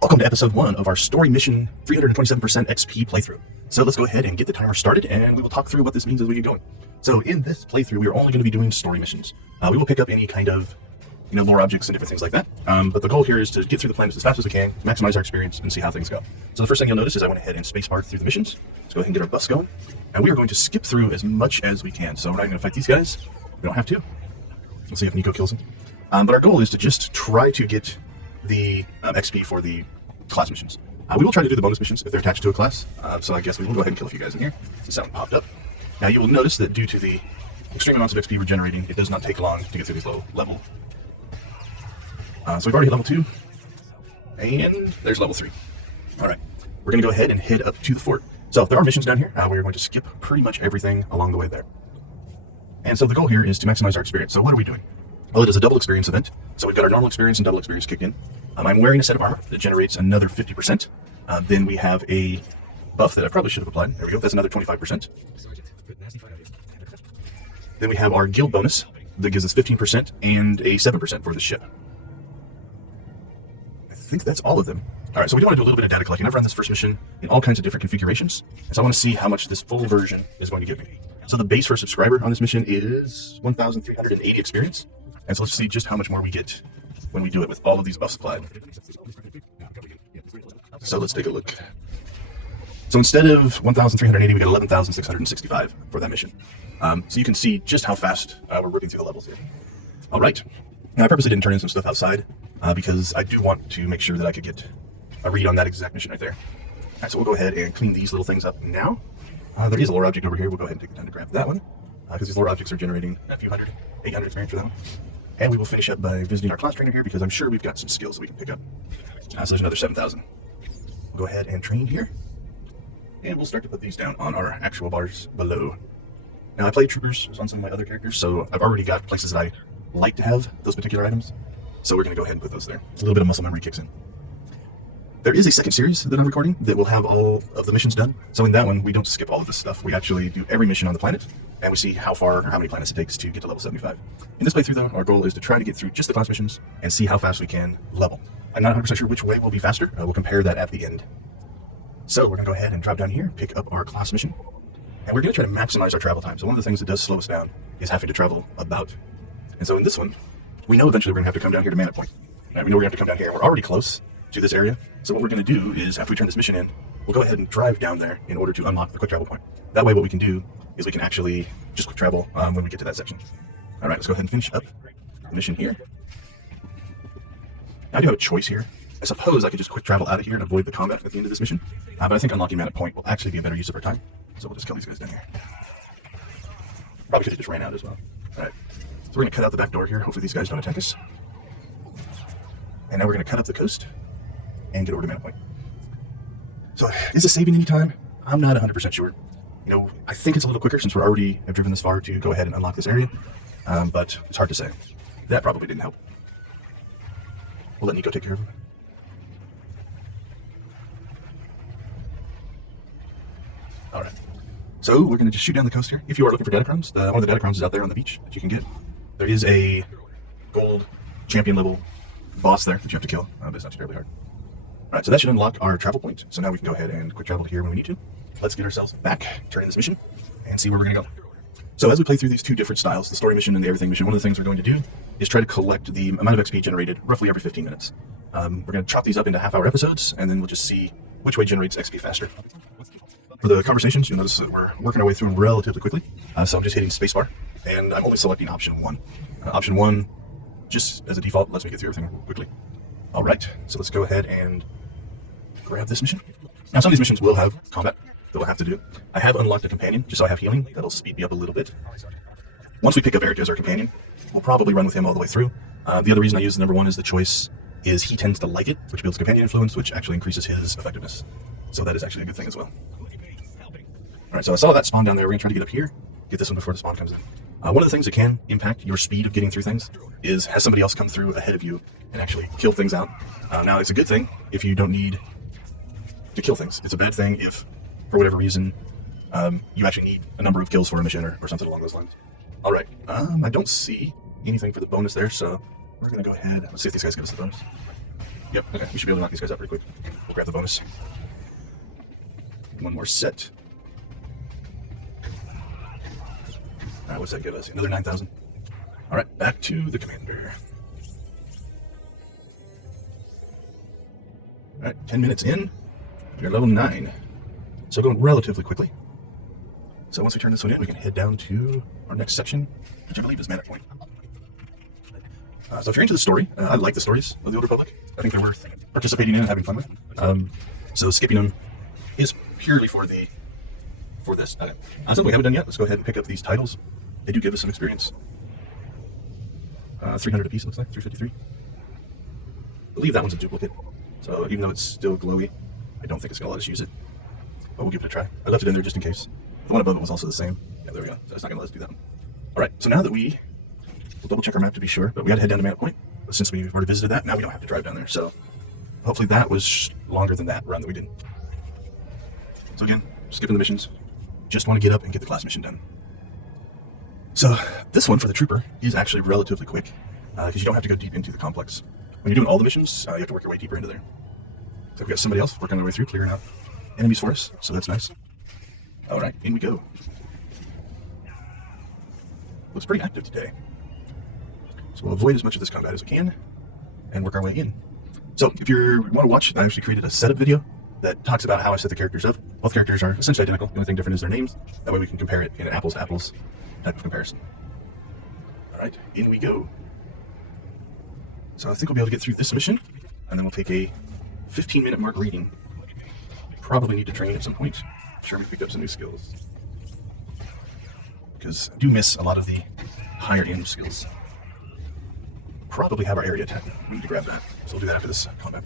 Welcome to episode 1 of our story mission 327% XP playthrough. So let's go ahead and get the timer started, and we will talk through what this means as we get going. So in this playthrough, we are only going to be doing story missions. We will pick up any kind of lore objects and different things like that. But the goal here is to get through the planets as fast as we can, maximize our experience, and see how things go. So the first thing you'll notice is I went ahead and spacebarred through the missions. Let's go ahead and get our bus going. And we are going to skip through as much as we can. So we're not going to fight these guys. We don't have to. Let's see if Nico kills him. But our goal is to just try to get the XP for the class missions. We will try to do the bonus missions if they're attached to a class. So I guess we will go ahead and kill a few guys in here. Since that one popped up. Now you will notice that due to the extreme amounts of XP we're generating, it does not take long to get through these low level. So we've already hit level 2. And there's level 3. Alright. We're going to go ahead and head up to the fort. So if there are missions down here, we're going to skip pretty much everything along the way there. And so the goal here is to maximize our experience. So what are we doing? Well, it is a double experience event. So we've got our normal experience and double experience kicked in. I'm wearing a set of armor that generates another 50%. Then we have a buff that I probably should have applied. There we go. That's another 25%. Then we have our guild bonus that gives us 15% and a 7% for the ship. I think that's all of them. All right, so we do want to do a little bit of data collecting. I've run this first mission in all kinds of different configurations. And so I want to see how much this full version is going to give me. So the base for a subscriber on this mission is 1,380 experience. And so let's see just how much more we get when we do it with all of these buffs applied. So let's take a look. So instead of 1,380, we got 11,665 for that mission. So you can see just how fast we're working through the levels here. All right. Now I purposely didn't turn in some stuff outside because I do want to make sure that I could get a read on that exact mission right there. All right, so we'll go ahead and clean these little things up now. There is a lore object over here. We'll go ahead and take the time to grab that one because these lore objects are generating a few hundred, 800 experience for that one. And we will finish up by visiting our class trainer here because I'm sure we've got some skills that we can pick up. So there's another 7,000. We'll go ahead and train here. And we'll start to put these down on our actual bars below. Now I played troopers on some of my other characters, so I've already got places that I like to have those particular items. So we're going to go ahead and put those there. A little bit of muscle memory kicks in. There is a second series that I'm recording that will have all of the missions done. So in that one, we don't skip all of this stuff. We actually do every mission on the planet, and we see how far or how many planets it takes to get to level 75. In this playthrough, though, our goal is to try to get through just the class missions and see how fast we can level. I'm not 100% sure which way will be faster. We'll compare that at the end. So we're going to go ahead and drop down here, pick up our class mission, and we're going to try to maximize our travel time. So one of the things that does slow us down is having to travel about. And so in this one, we know eventually we're going to have to come down here to Mana Point. Right? We know we're going to have to come down here. We're already close to this area. So what we're going to do is after we turn this mission in, we'll go ahead and drive down there in order to unlock the quick travel point. That way what we can do is we can actually just quick travel when we get to that section. All right, let's go ahead and finish up the mission here. Now I do have a choice here. I suppose I could just quick travel out of here and avoid the combat at the end of this mission. But I think unlocking Mana Point will actually be a better use of our time. So we'll just kill these guys down here. Probably could have just ran out as well. All right, so we're going to cut out the back door here. Hopefully these guys don't attack us. And now we're going to cut up the coast and get over to Mana Point. So is this saving any time? I'm not 100% sure. I think it's a little quicker since we already have driven this far to go ahead and unlock this area. But it's hard to say. That probably didn't help. We'll let Nico take care of him. All right. So we're going to just shoot down the coast here. If you are looking for Datacrons, one of the Datacrons is out there on the beach that you can get. There is a gold champion level boss there that you have to kill, but it's not terribly hard. All right, so that should unlock our travel point. So now we can go ahead and quick travel here when we need to. Let's get ourselves back, turn in this mission, and see where we're going to go. So as we play through these two different styles, the story mission and the everything mission, one of the things we're going to do is try to collect the amount of XP generated roughly every 15 minutes. We're going to chop these up into half-hour episodes, and then we'll just see which way generates XP faster. For the conversations, you'll notice that we're working our way through them relatively quickly. So I'm just hitting spacebar, and I'm only selecting option 1. Option 1, just as a default, lets me get through everything quickly. All right, so let's go ahead and grab this mission. Now, some of these missions will have combat that we'll have to do. I have unlocked a companion, just so I have healing. That'll speed me up a little bit. Once we pick up Eric as our companion, we'll probably run with him all the way through. The other reason I use the number 1 as the choice is he tends to like it, which builds companion influence, which actually increases his effectiveness. So that is actually a good thing as well. All right, so I saw that spawn down there. We're going to try to get up here, get this one before the spawn comes in. One of the things that can impact your speed of getting through things is has somebody else come through ahead of you and actually kill things out. Now, it's a good thing if you don't need to kill things. It's a bad thing if, for whatever reason, you actually need a number of kills for a mission or something along those lines. All right, I don't see anything for the bonus there, so we're going to go ahead. Let's see if these guys give us the bonus. Yep, okay, we should be able to knock these guys out pretty quick. We'll grab the bonus. One more set. Alright, what's that give us? Another 9,000. Alright, back to the commander. Alright, 10 minutes in. We're level 9. So going relatively quickly. So once we turn this one in, we can head down to our next section, which I believe is Mana Point. So if you're into the story, I like the stories of the Old Republic. I think they're worth participating in and having fun with. So skipping them is purely for this. Something we haven't done yet. Let's go ahead and pick up these titles. They do give us some experience. 300 apiece, looks like 353. I believe that one's a duplicate. So even though it's still glowy, I don't think it's gonna let us use it. But we'll give it a try. I left it in there just in case. The one above it was also the same. Yeah, there we go. So it's not gonna let us do that one. All right. So now that we'll double check our map to be sure, but we got to head down to Mana Point. But since we've already visited that, now we don't have to drive down there. So hopefully that was longer than that run that we did. So again, skipping the missions. Just want to get up and get the class mission done. So this one for the trooper is actually relatively quick because you don't have to go deep into the complex. When you're doing all the missions, you have to work your way deeper into there. So we've got somebody else working their way through, clearing out enemies for us. So that's nice. All right, in we go. Looks pretty active today. So we'll avoid as much of this combat as we can and work our way in. So if you want to watch, I actually created a setup video that talks about how I set the characters up. Both characters are essentially identical. The only thing different is their names. That way we can compare it in an apples to apples type of comparison. All right, in we go. So I think we'll be able to get through this mission, and then we'll take a 15-minute mark reading. Probably need to train at some point. I'm sure we picked up some new skills. Because I do miss a lot of the higher end skills. Probably have our area attack. We need to grab that. So we'll do that after this combat.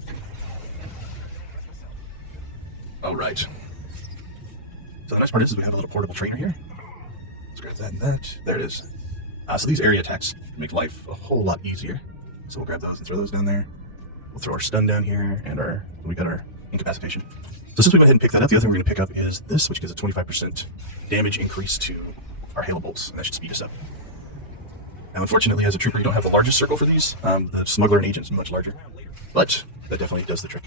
Alright. So the nice part is we have a little portable trainer here. Let's grab that and that. There it is. So these area attacks make life a whole lot easier. So we'll grab those and throw those down there. We'll throw our stun down here and we got our incapacitation. So since we go ahead and pick that up, the other thing we're going to pick up is this, which gives a 25% damage increase to our Halo bolts, and that should speed us up. Now, unfortunately, as a trooper, you don't have the largest circle for these. The smuggler and agent is much larger, but that definitely does the trick.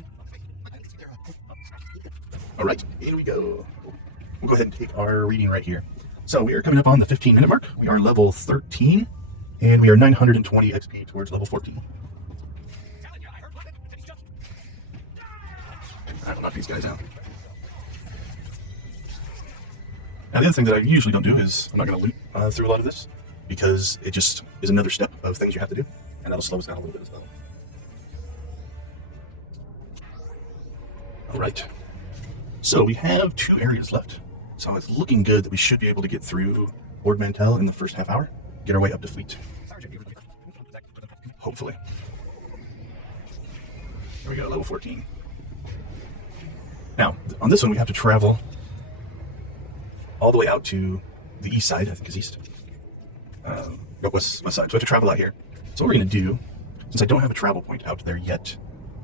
All right, in we go. We'll go ahead and take our reading right here. So we are coming up on the 15-minute mark. We are level 13, and we are 920 XP towards level 14. I will knock these guys out. Now, the other thing that I usually don't do is I'm not going to loot through a lot of this because it just is another step of things you have to do, and that'll slow us down a little bit as well. All right. So we have 2 areas left. So it's looking good that we should be able to get through Ord Mantell in the first half hour, get our way up to Fleet. Hopefully. There we go, level 14. Now, on this one, we have to travel all the way out to the east side, I think is east. West side. So we have to travel out here. So what we're going to do, since I don't have a travel point out there yet,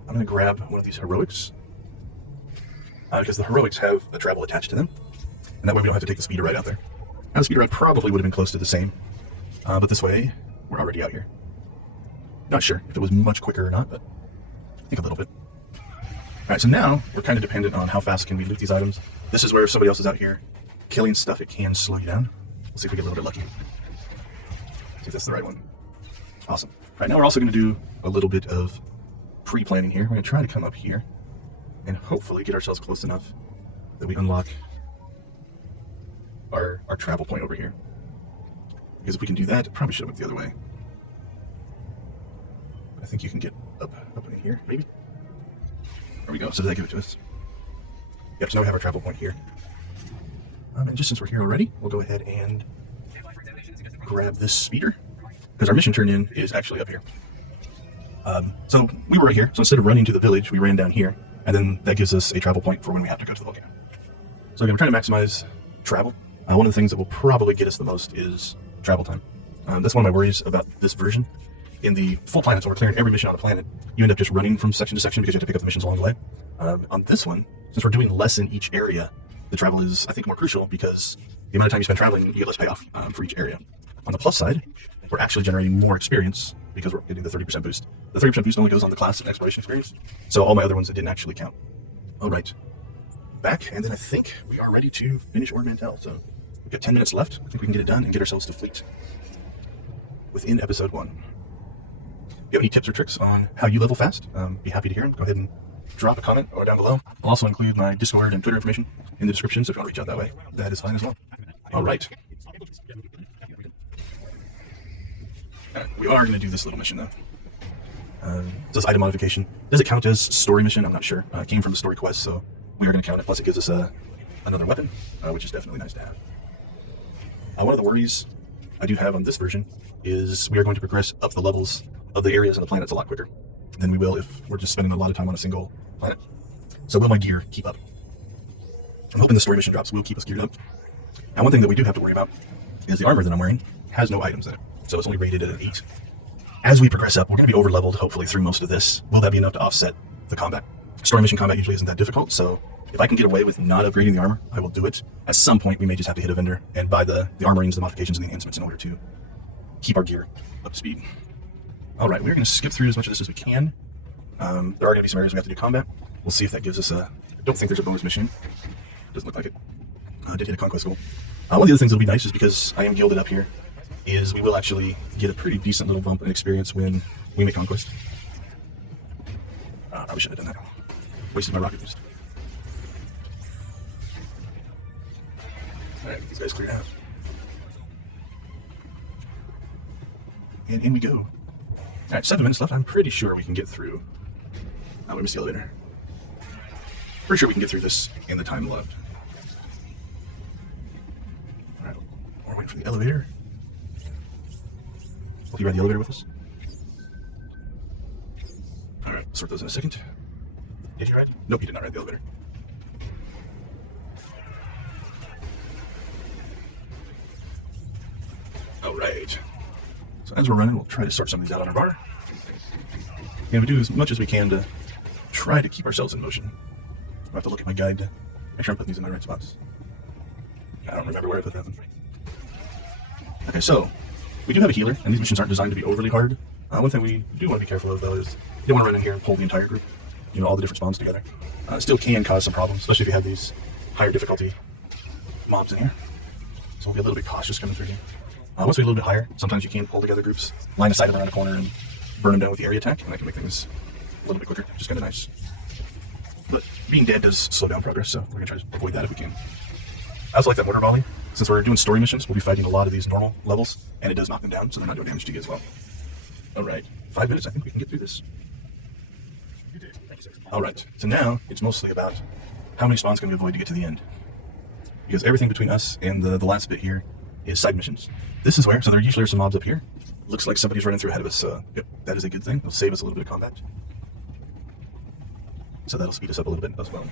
I'm going to grab one of these heroics. Because the heroics have the travel attached to them. And that way we don't have to take the speeder ride out there. Now the speeder ride probably would have been close to the same. But this way, we're already out here. Not sure if it was much quicker or not, but I think a little bit. Alright, so now we're kind of dependent on how fast can we loot these items. This is where if somebody else is out here killing stuff, it can slow you down. We'll see if we get a little bit lucky. See if that's the right one. Awesome. Right now we're also going to do a little bit of pre-planning here. We're going to try to come up here and hopefully get ourselves close enough that we unlock our travel point over here. Because if we can do that, it probably should have went the other way. I think you can get up in here, maybe. There we go. So did that give it to us? Yep, so now we have our travel point here. And just since we're here already, we'll go ahead and grab this speeder. Because our mission turn-in is actually up here. So we were right here. So instead of running to the village, we ran down here. And then that gives us a travel point for when we have to go to the volcano. So again, we're trying to maximize travel. One of the things that will probably get us the most is travel time. That's one of my worries about this version. In the full planet, so we're clearing every mission on the planet, you end up just running from section to section because you have to pick up the missions along the way. On this one, since we're doing less in each area, the travel is, I think, more crucial because the amount of time you spend traveling, you get less payoff for each area. On the plus side, we're actually generating more experience because we're getting the 30% boost. The 30% boost only goes on the class and exploration experience, so all my other ones that didn't actually count. All right, back, and then I think we are ready to finish Ord Mantell. So we've got 10 minutes left. I think we can get it done and get ourselves to fleet within episode 1. If you have any tips or tricks on how you level fast, be happy to hear them. Go ahead and drop a comment or down below. I'll also include my Discord and Twitter information in the description, so if you want to reach out that way, that is fine as well. All right. We are going to do this little mission, though. It says item modification. Does it count as story mission? I'm not sure. It came from the story quest, so we are going to count it. Plus, it gives us another weapon, which is definitely nice to have. One of the worries I do have on this version is we are going to progress up the levels of the areas on the planets a lot quicker than we will if we're just spending a lot of time on a single planet. So will my gear keep up? I'm hoping the story mission drops will keep us geared up. Now, one thing that we do have to worry about is the armor that I'm wearing has no items in it, so it's only rated at an 8. As we progress up, we're going to be over-leveled, hopefully, through most of this. Will that be enough to offset the combat? Story mission combat usually isn't that difficult, so if I can get away with not upgrading the armor, I will do it. At some point, we may just have to hit a vendor and buy the armorings, the modifications, and the enhancements in order to keep our gear up to speed. All right, we're going to skip through as much of this as we can. There are going to be some areas we have to do combat. We'll see if that gives us I don't think there's a bonus mission. Doesn't look like it. I did hit a conquest goal. One of the other things that'll be nice is because I am gilded up here, is we will actually get a pretty decent little bump in experience when we make conquest. Probably should have done that. Wasted my rocket boost. Alright, these guys cleared out. And in we go. Alright, 7 minutes left. I'm pretty sure we can get through. We missed the elevator. Pretty sure we can get through this in the time left. Alright, we're waiting for the elevator. Will you ride the elevator with us? Alright, sort those in a second. Did he ride? Nope, he did not ride the elevator. Alright. So as we're running, we'll try to sort some of these out on our bar. And we do as much as we can to try to keep ourselves in motion. I'll have to look at my guide to make sure I'm putting these in the right spots. I don't remember where I put that one. Okay, so we do have a healer, and these missions aren't designed to be overly hard. One thing we do want to be careful of, though, is you don't want to run in here and pull the entire group, all the different spawns together. It still can cause some problems, especially if you have these higher difficulty mobs in here. So we'll be a little bit cautious coming through here. Once we get a little bit higher, sometimes you can pull together groups, line of sight them around a corner, and burn them down with the area attack, and that can make things a little bit quicker, which is kind of nice. But being dead does slow down progress, so we're going to try to avoid that if we can. I also like that mortar volley. Since we're doing story missions, we'll be fighting a lot of these normal levels, and it does knock them down, so they're not doing damage to you as well. Alright, 5 minutes, I think we can get through this. Alright, so now it's mostly about how many spawns can we avoid to get to the end. Because everything between us and the last bit here is side missions. This is where, so there usually are some mobs up here. Looks like somebody's running through ahead of us, so yep, that is a good thing. It'll save us a little bit of combat. So that'll speed us up a little bit as well.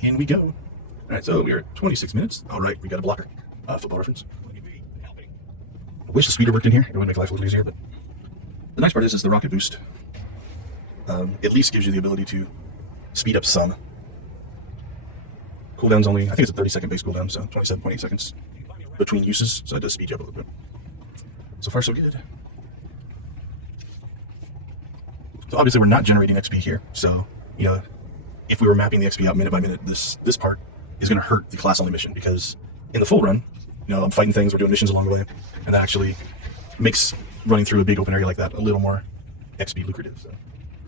In we go. Alright, so we are at 26 minutes. Alright, we got a blocker. Football reference. I wish the speeder worked in here. It would make life a little easier, but the nice part is the rocket boost. At least gives you the ability to speed up some. Cooldown's only, I think it's a 30-second base cooldown, so 27.8 seconds between uses, so it does speed you up a little bit. So far, so good. So obviously we're not generating XP here, so, if we were mapping the XP out minute by minute, this part is going to hurt the class-only mission, because in the full run, I'm fighting things, we're doing missions along the way, and that actually makes running through a big open area like that a little more XP lucrative. So.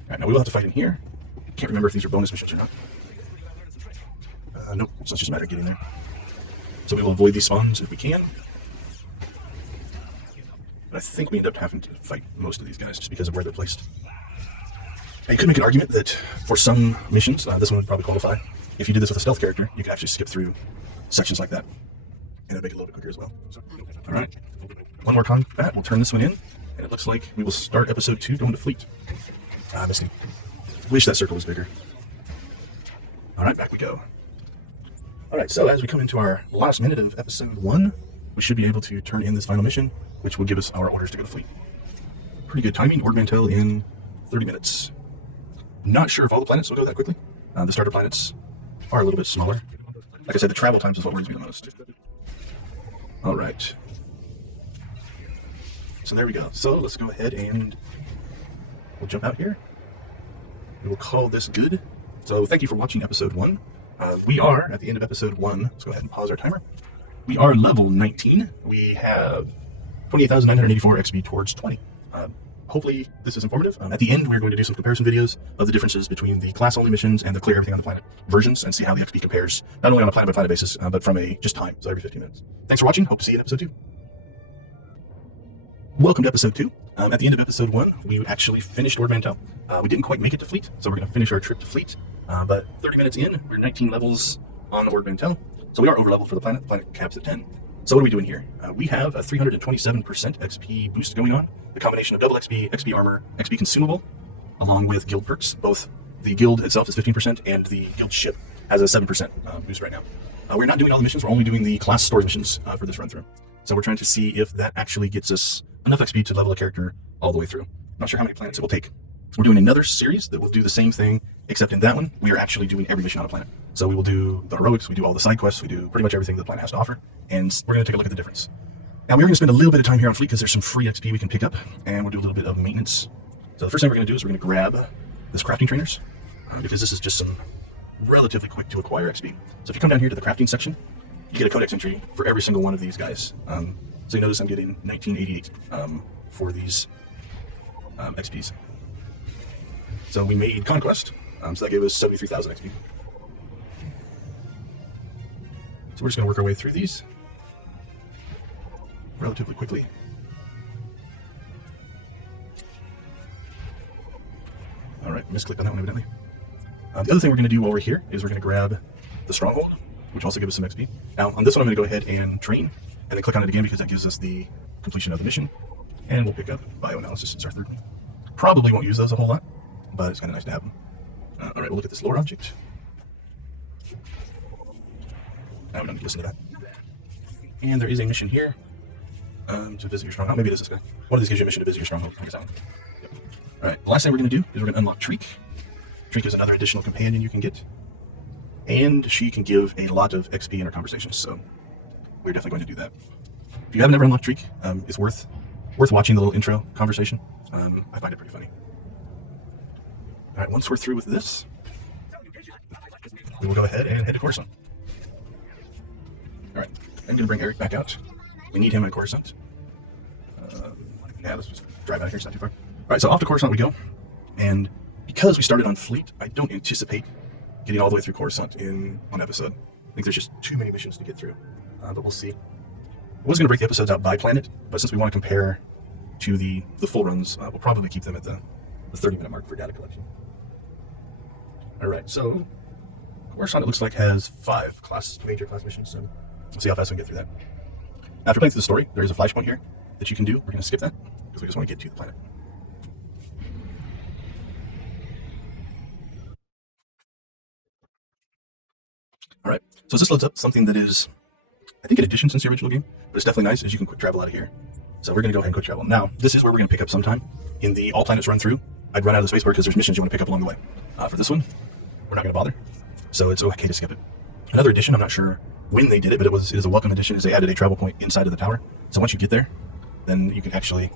Alright, now we will have to fight in here. Can't remember if these are bonus missions or not. Nope, so it's just a matter of getting there. So we will avoid these spawns if we can. But I think we end up having to fight most of these guys just because of where they're placed. Now, you could make an argument that for some missions, this one would probably qualify. If you did this with a stealth character, you could actually skip through sections like that. And it'd make it a little bit quicker as well. So, alright, one more combat, we'll turn this one in. And it looks like we will start episode 2 going to Fleet. I missed it. Wish that circle was bigger. Alright, back we go. Alright, so as we come into our last minute of episode 1, we should be able to turn in this final mission, which will give us our orders to go to Fleet. Pretty good timing, Ord Mantell in 30 minutes. Not sure if all the planets will go that quickly. The starter planets are a little bit smaller. Like I said, the travel times is what worries me the most. All right. So there we go. So let's go ahead and we'll jump out here. We will call this good. So thank you for watching episode 1. We are at the end of episode 1. Let's go ahead and pause our timer. We are level 19. We have 28,984 XP towards 20. Hopefully this is informative. At the end, we're going to do some comparison videos of the differences between the class-only missions and the clear everything on the planet versions and see how the XP compares, not only on a planet-by-planet basis, but from a just time, so every 15 minutes. Thanks for watching. Hope to see you in episode 2. Welcome to episode 2. At the end of episode 1, we actually finished Ord Mantell. We didn't quite make it to Fleet, so we're going to finish our trip to Fleet. But 30 minutes in, we're 19 levels on Ord Mantell. So we are over leveled for the planet. The planet caps at 10. So what are we doing here? We have a 327% XP boost going on. The combination of double XP, XP armor, XP consumable, along with guild perks. Both the guild itself is 15% and the guild ship has a 7% boost right now. We're not doing all the missions. We're only doing the class story missions for this run through. So we're trying to see if that actually gets us enough XP to level a character all the way through. Not sure how many planets it will take. We're doing another series that will do the same thing, except in that one, we are actually doing every mission on a planet. So we will do the heroics, we do all the side quests, we do pretty much everything that the planet has to offer, and we're going to take a look at the difference. Now we're going to spend a little bit of time here on Fleet because there's some free XP we can pick up, and we'll do a little bit of maintenance. So the first thing we're going to do is we're going to grab this crafting trainers, because this is just some relatively quick to acquire XP. So if you come down here to the crafting section, you get a codex entry for every single one of these guys. So you notice I'm getting 1988 for these XPs. So we made Conquest, so that gave us 73,000 XP. So we're just going to work our way through these relatively quickly. All right, misclicked on that one evidently. The other thing we're going to do while we're here is we're going to grab the Stronghold, which also gives us some XP. Now on this one I'm going to go ahead and train, and then click on it again because that gives us the completion of the mission. And we'll pick up bioanalysis. It's our third one. Probably won't use those a whole lot, but it's kind of nice to have them. All right, we'll look at this lore object. Now we don't need to listen to that. And there is a mission here to visit your stronghold. Maybe it is this guy. One of these gives you a mission to visit your stronghold. Yep. All right, the last thing we're going to do is we're going to unlock Treek. Treek is another additional companion you can get. And she can give a lot of XP in her conversations, so we're definitely going to do that. If you haven't ever unlocked Treek, it's worth watching the little intro conversation. I find it pretty funny. All right, once we're through with this, we will go ahead and head to Coruscant. All right, I'm going to bring Eric back out. We need him in Coruscant. Yeah, let's just drive out here. It's not too far. All right, so off to Coruscant we go. And because we started on Fleet, I don't anticipate getting all the way through Coruscant in one episode. I think there's just too many missions to get through, but we'll see. I was going to break the episodes out by planet, but since we want to compare to the full runs, we'll probably keep them at the 30-minute mark for data collection. All right, so Coruscant, it looks like, has 5 major class missions, so we'll see how fast we can get through that. After playing through the story, there is a flashpoint here that you can do. We're going to skip that because we just want to get to the planet. All right, so this loads up something that is, I think, an addition since the original game, but it's definitely nice, is you can quick travel out of here. So we're going to go ahead and quick travel. Now, this is where we're going to pick up sometime. In the all planets run through, I'd run out of the spacebar because there's missions you want to pick up along the way. For this one, we're not going to bother, so it's okay to skip it. Another addition, I'm not sure when they did it, but it is a welcome addition, is they added a travel point inside of the tower. So once you get there, then you can actually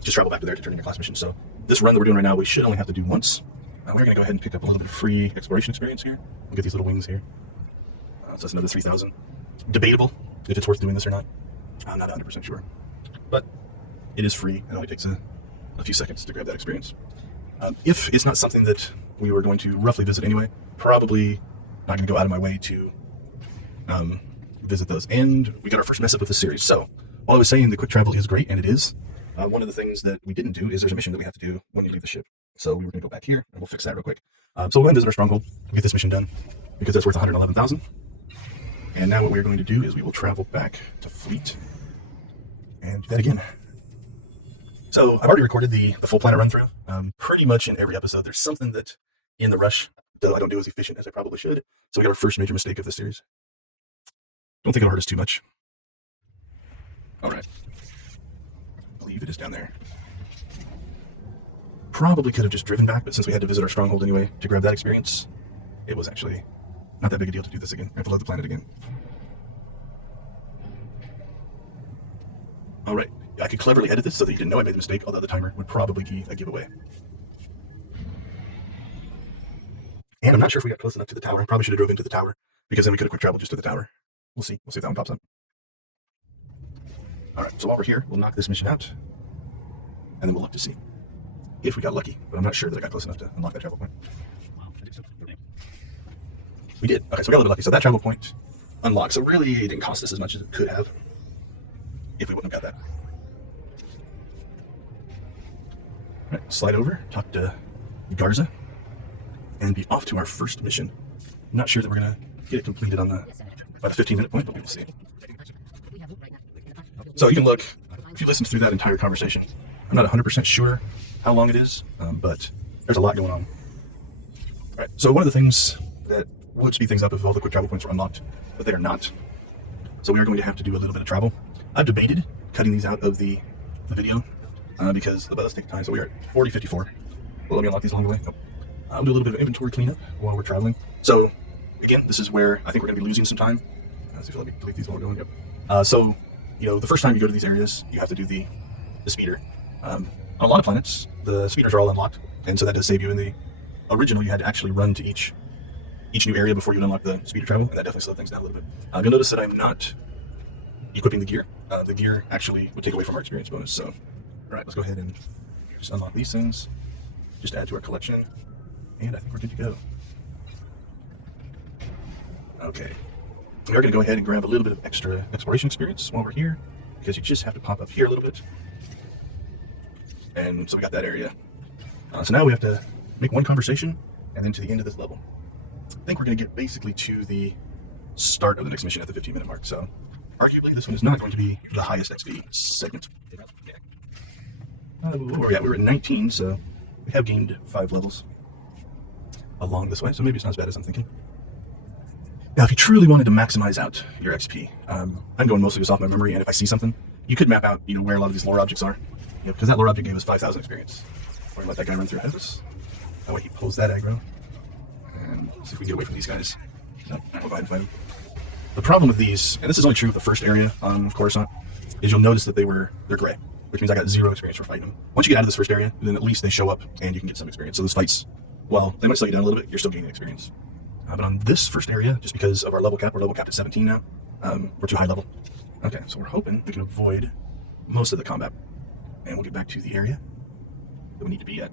just travel back to there to turn in your class mission. So this run that we're doing right now, we should only have to do once. We're going to go ahead and pick up a little bit of free exploration experience here. We'll get these little wings here. So that's another 3,000. Debatable if it's worth doing this or not. I'm not 100% sure. But it is free. It only takes a few seconds to grab that experience. If it's not something that we were going to roughly visit anyway, probably not going to go out of my way to visit those. And we got our first mess up with this series. So while I was saying the quick travel is great, and it is, one of the things that we didn't do is there's a mission that we have to do when you leave the ship. So we were going to go back here, and we'll fix that real quick. So we'll visit our stronghold, get this mission done, because that's worth 111,000. And now what we're going to do is we will travel back to Fleet and do that again. So I've already recorded the full planet run through. Pretty much in every episode, there's something that in the rush I don't do as efficient as I probably should. So we got our first major mistake of this series. Don't think it'll hurt us too much. All right. I believe it is down there. Probably could have just driven back, but since we had to visit our stronghold anyway to grab that experience, it was actually not that big a deal to do this again. I have to load the planet again. All right, I could cleverly edit this so that you didn't know I made the mistake, although the timer would probably be a giveaway. And I'm not sure if we got close enough to the tower. Probably should have drove into the tower, because then we could have quick traveled just to the tower. We'll see. We'll see if that one pops up. All right, so while we're here, we'll knock this mission out, and then we'll look to see if we got lucky. But I'm not sure that I got close enough to unlock that travel point. We did. Okay, so we got a little bit lucky. So that travel point unlocked. So really, it didn't cost us as much as it could have if we wouldn't have got that. All right, slide over, talk to Garza, and be off to our first mission. I'm not sure that we're going to get it completed on by the 15-minute point, but we'll see. So you can look, if you listen through that entire conversation, I'm not 100% sure how long it is, but there's a lot going on. All right, so one of the things that would speed things up if all the quick travel points were unlocked, but they are not. So we are going to have to do a little bit of travel. I've debated cutting these out of the video because let's take time. So we are at 40:54. Well, let me unlock these along the way. I'll do a little bit of inventory cleanup while we're traveling. So again, this is where I think we're going to be losing some time. Let's see if let me delete these while we're going. Yep. So the first time you go to these areas, you have to do the speeder. On a lot of planets, the speeders are all unlocked, and so that does save you. In the original, you had to actually run to each new area before you would unlock the speeder travel, and that definitely slowed things down a little bit. You'll notice that I'm not equipping the gear. The gear actually would take away from our experience bonus. So, all right, let's go ahead and just unlock these things, just add to our collection, and I think we're good to go. Okay, we are going to go ahead and grab a little bit of extra exploration experience while we're here, because you just have to pop up here a little bit. And so we got that area. So now we have to make one conversation, and then to the end of this level. I think we're going to get basically to the start of the next mission at the 15-minute mark. So arguably this one is not going to be the highest XP segment. Where were we at? We were at 19, so we have gained 5 levels along this way. So maybe it's not as bad as I'm thinking. Now, if you truly wanted to maximize out your XP, I'm going mostly just off my memory, and if I see something, you could map out, where a lot of these lore objects are, because that lore object gave us 5,000 experience. We're gonna let that guy run through ahead of us. That way he pulls that aggro, and see if we can get away from these guys. No, we'll go ahead and fight them. The problem with these, and this is only true with the first area of Coruscant, is you'll notice that they're gray, which means I got 0 experience for fighting them. Once you get out of this first area, then at least they show up, and you can get some experience. So those fights, while they might slow you down a little bit, you're still gaining experience. But on this first area, just because of our level cap, we're level capped at 17 now. We're too high level. Okay, so we're hoping we can avoid most of the combat, and we'll get back to the area that we need to be at.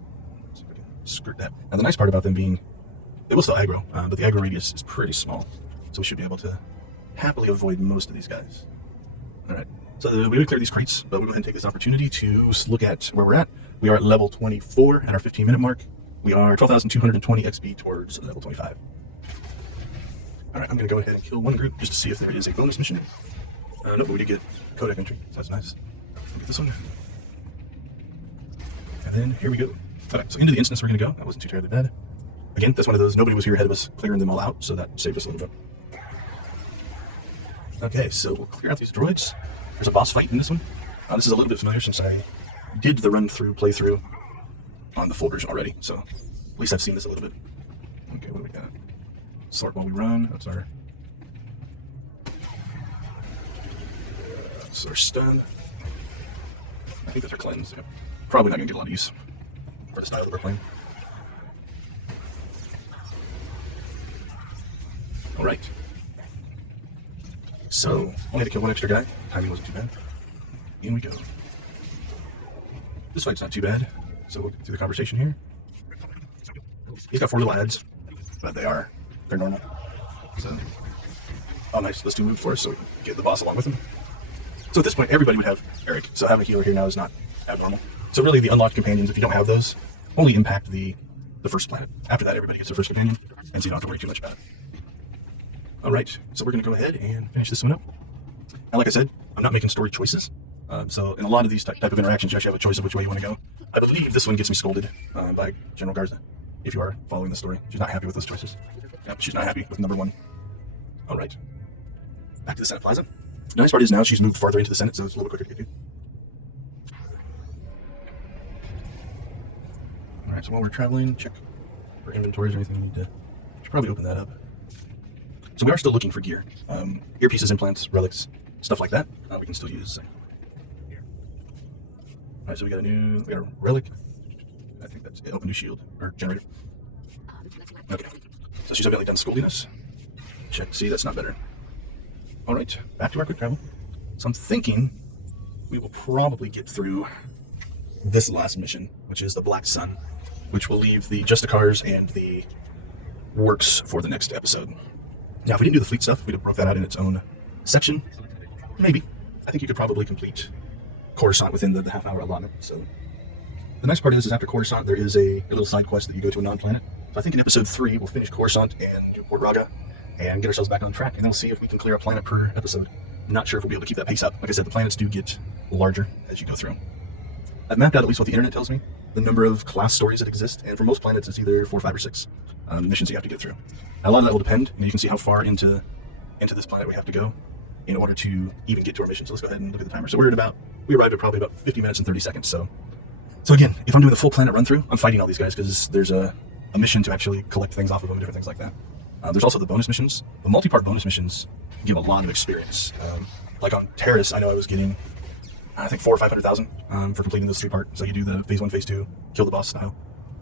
So we can skirt that. Now the nice part about them being, they will still aggro, but the aggro radius is pretty small, so we should be able to happily avoid most of these guys. All right, so we would clear these crates, but we'll go ahead and take this opportunity to look at where we're at. We are at level 24 at our 15-minute mark. We are 12,220 XP towards level 25. All right, I'm going to go ahead and kill one group just to see if there is a bonus mission. No, but we did get codec entry, so that's nice. Let me get this one. And then here we go. All right, so into the instance we're going to go. That wasn't too terribly bad. Again, that's one of those, nobody was here ahead of us clearing them all out, so that saved us a little bit. Okay, so we'll clear out these droids. There's a boss fight in this one. This is a little bit familiar since I did the playthrough on the full version already, so at least I've seen this a little bit. Okay, what do we got? Sort while we run. That's our stun. I think that's our cleanse. Yep. Probably not going to get a lot of use for the style that we're playing. All right. So only had to kill one extra guy. Timing wasn't too bad. In we go. This fight's not too bad. So we'll get through the conversation here. He's got 4 little ads, but they're normal. So, oh nice, let's do move for us so we can get the boss along with him. So at this point, everybody would have Eric. So having a healer here now is not abnormal. So really, the unlocked companions, if you don't have those, only impact the first planet. After that, everybody gets their first companion, and so you don't have to worry too much about it. All right, so we're going to go ahead and finish this one up. Now, like I said, I'm not making story choices. So in a lot of these type of interactions, you actually have a choice of which way you want to go. I believe this one gets me scolded by General Garza, if you are following the story. She's not happy with those choices. Yep, she's not happy with number 1. All right, back to the Senate Plaza. The nice part is now she's moved farther into the Senate, so it's a little quicker to get to. All right, so while we're traveling, check for inventories or anything. We need to should probably open that up. So we are still looking for gear, earpieces, implants, relics, stuff like that. We can still use. Alright, so we got a relic. I think that's it. Open new shield, or generator. Okay. So she's evidently done scolding us. Check, see, that's not better. Alright, back to our quick travel. So I'm thinking we will probably get through this last mission, which is the Black Sun, which will leave the Justicars and the works for the next episode. Now, if we didn't do the fleet stuff, if we'd have broke that out in its own section, maybe. I think you could probably complete Coruscant within the half-hour allotment. So the nice part is after Coruscant, there is a little side quest that you go to a non-planet. So I think in episode 3, we'll finish Coruscant and Port Raga and get ourselves back on track, and then we'll see if we can clear a planet per episode. I'm not sure if we'll be able to keep that pace up. Like I said, the planets do get larger as you go through. I've mapped out at least what the internet tells me, the number of class stories that exist, and for most planets it's either 4, 5, or 6 missions you have to get through. Now, a lot of that will depend, and you can see how far into this planet we have to go in order to even get to our mission. So let's go ahead and look at the timer. So we arrived at probably about 50 minutes and 30 seconds. So again, if I'm doing the full planet run through, I'm fighting all these guys because there's a mission to actually collect things off of them and different things like that. There's also the bonus missions. The multi-part bonus missions give a lot of experience. Like on Terrace, I know I was getting, I think 400,000 or 500,000 for completing this 3-part. So you do the phase 1, phase 2, kill the boss style.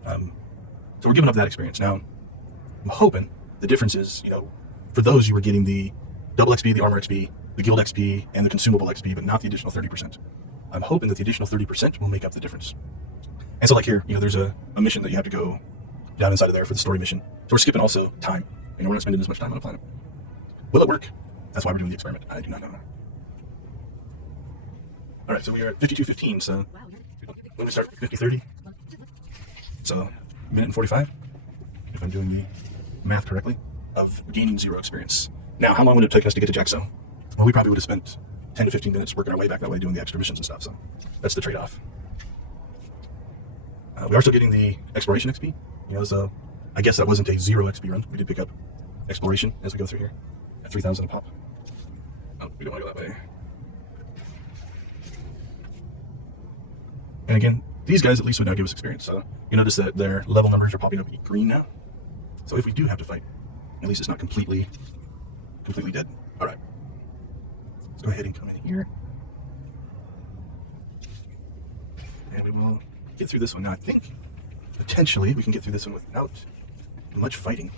So we're giving up that experience. Now, I'm hoping the difference is, for those you were getting the double XP, the armor XP, the guild XP, and the consumable XP, but not the additional 30%. I'm hoping that the additional 30% will make up the difference. And so like here, there's a mission that you have to go down inside of there for the story mission. So we're skipping also time. We're not spending as much time on a planet. Will it work? That's why we're doing the experiment. I do not know. All right, so we are at 52:15, so when we start 50:30, so a minute and 45, if I'm doing the math correctly, of gaining 0 experience. Now, how long would it take us to get to Jaxo? Well, we probably would have spent 10 to 15 minutes working our way back that way, doing the extra missions and stuff, so that's the trade-off. We are still getting the exploration XP, so I guess that wasn't a 0 XP run. We did pick up exploration as we go through here at 3,000 a pop. Oh, we don't want to go that way. And again, these guys at least would now give us experience. So you notice that their level numbers are popping up green now. So if we do have to fight, at least it's not completely dead. All right, let's go ahead and come in here, and we will get through this one. Now I think potentially we can get through this one without much fighting.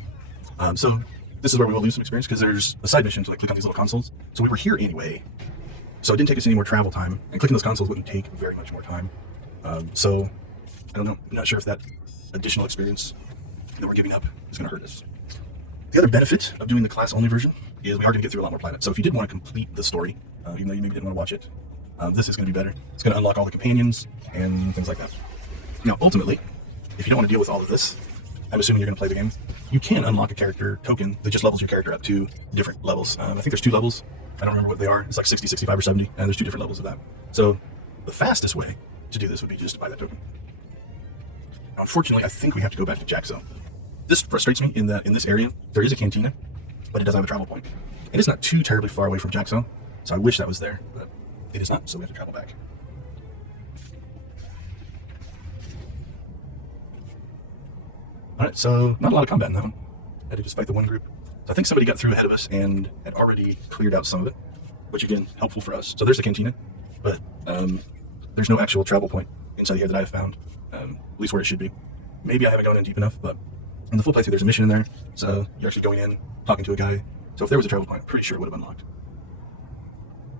So this is where we will lose some experience because there's a side mission to click on these little consoles. So we were here anyway, so it didn't take us any more travel time, and clicking those consoles wouldn't take very much more time. So I don't know. I'm not sure if that additional experience that we're giving up is going to hurt us. The other benefit of doing the class-only version is we are going to get through a lot more planets. So if you did want to complete the story, even though you maybe didn't want to watch it, this is going to be better. It's going to unlock all the companions and things like that. Now, ultimately, if you don't want to deal with all of this, I'm assuming you're going to play the game, you can unlock a character token that just levels your character up to different levels. I think there's 2 levels. I don't remember what they are. It's like 60, 65, or 70, and there's 2 different levels of that. So the fastest way to do this would be just to buy that token. Unfortunately, I think we have to go back to Jaxo. This frustrates me in that in this area, there is a cantina, but it doesn't have a travel point. And it's not too terribly far away from Jaxo, so I wish that was there, but it is not, so we have to travel back. Alright, so not a lot of combat in that one. I had to just fight the one group. So I think somebody got through ahead of us and had already cleared out some of it, which again, helpful for us. So there's the cantina, but there's no actual travel point inside here that I've found, at least where it should be. Maybe I haven't gone in deep enough, but in the full playthrough, there's a mission in there, so you're actually going in, talking to a guy. So if there was a travel point, I'm pretty sure it would have unlocked.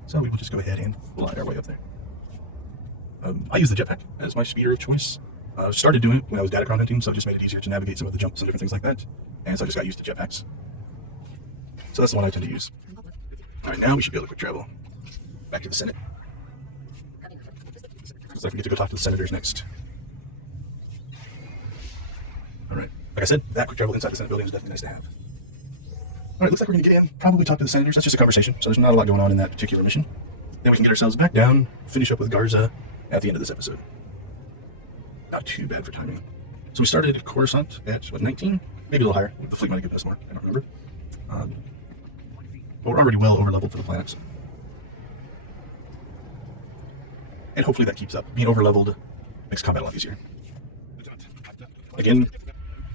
So we will just go ahead and glide our way up there. I use the jetpack as my speeder of choice. Started doing it when I was Datacron hunting, so it just made it easier to navigate some of the jumps and different things like that. And so I just got used to jetpacks. So that's the one I tend to use. All right, now we should be able to quick travel back to the Senate. So I forget to go talk to the senators next. All right. Like I said, that quick travel inside the Senate building is definitely nice to have. All right, looks like we're going to get in, probably talk to the senators. That's just a conversation, so there's not a lot going on in that particular mission. Then we can get ourselves back down, finish up with Garza at the end of this episode. Not too bad for timing. So we started at Coruscant at, 19? Maybe a little higher. The fleet might have given us more. I don't remember. But we're already well over-leveled for the planets. And hopefully that keeps up. Being over-leveled makes combat a lot easier. Again,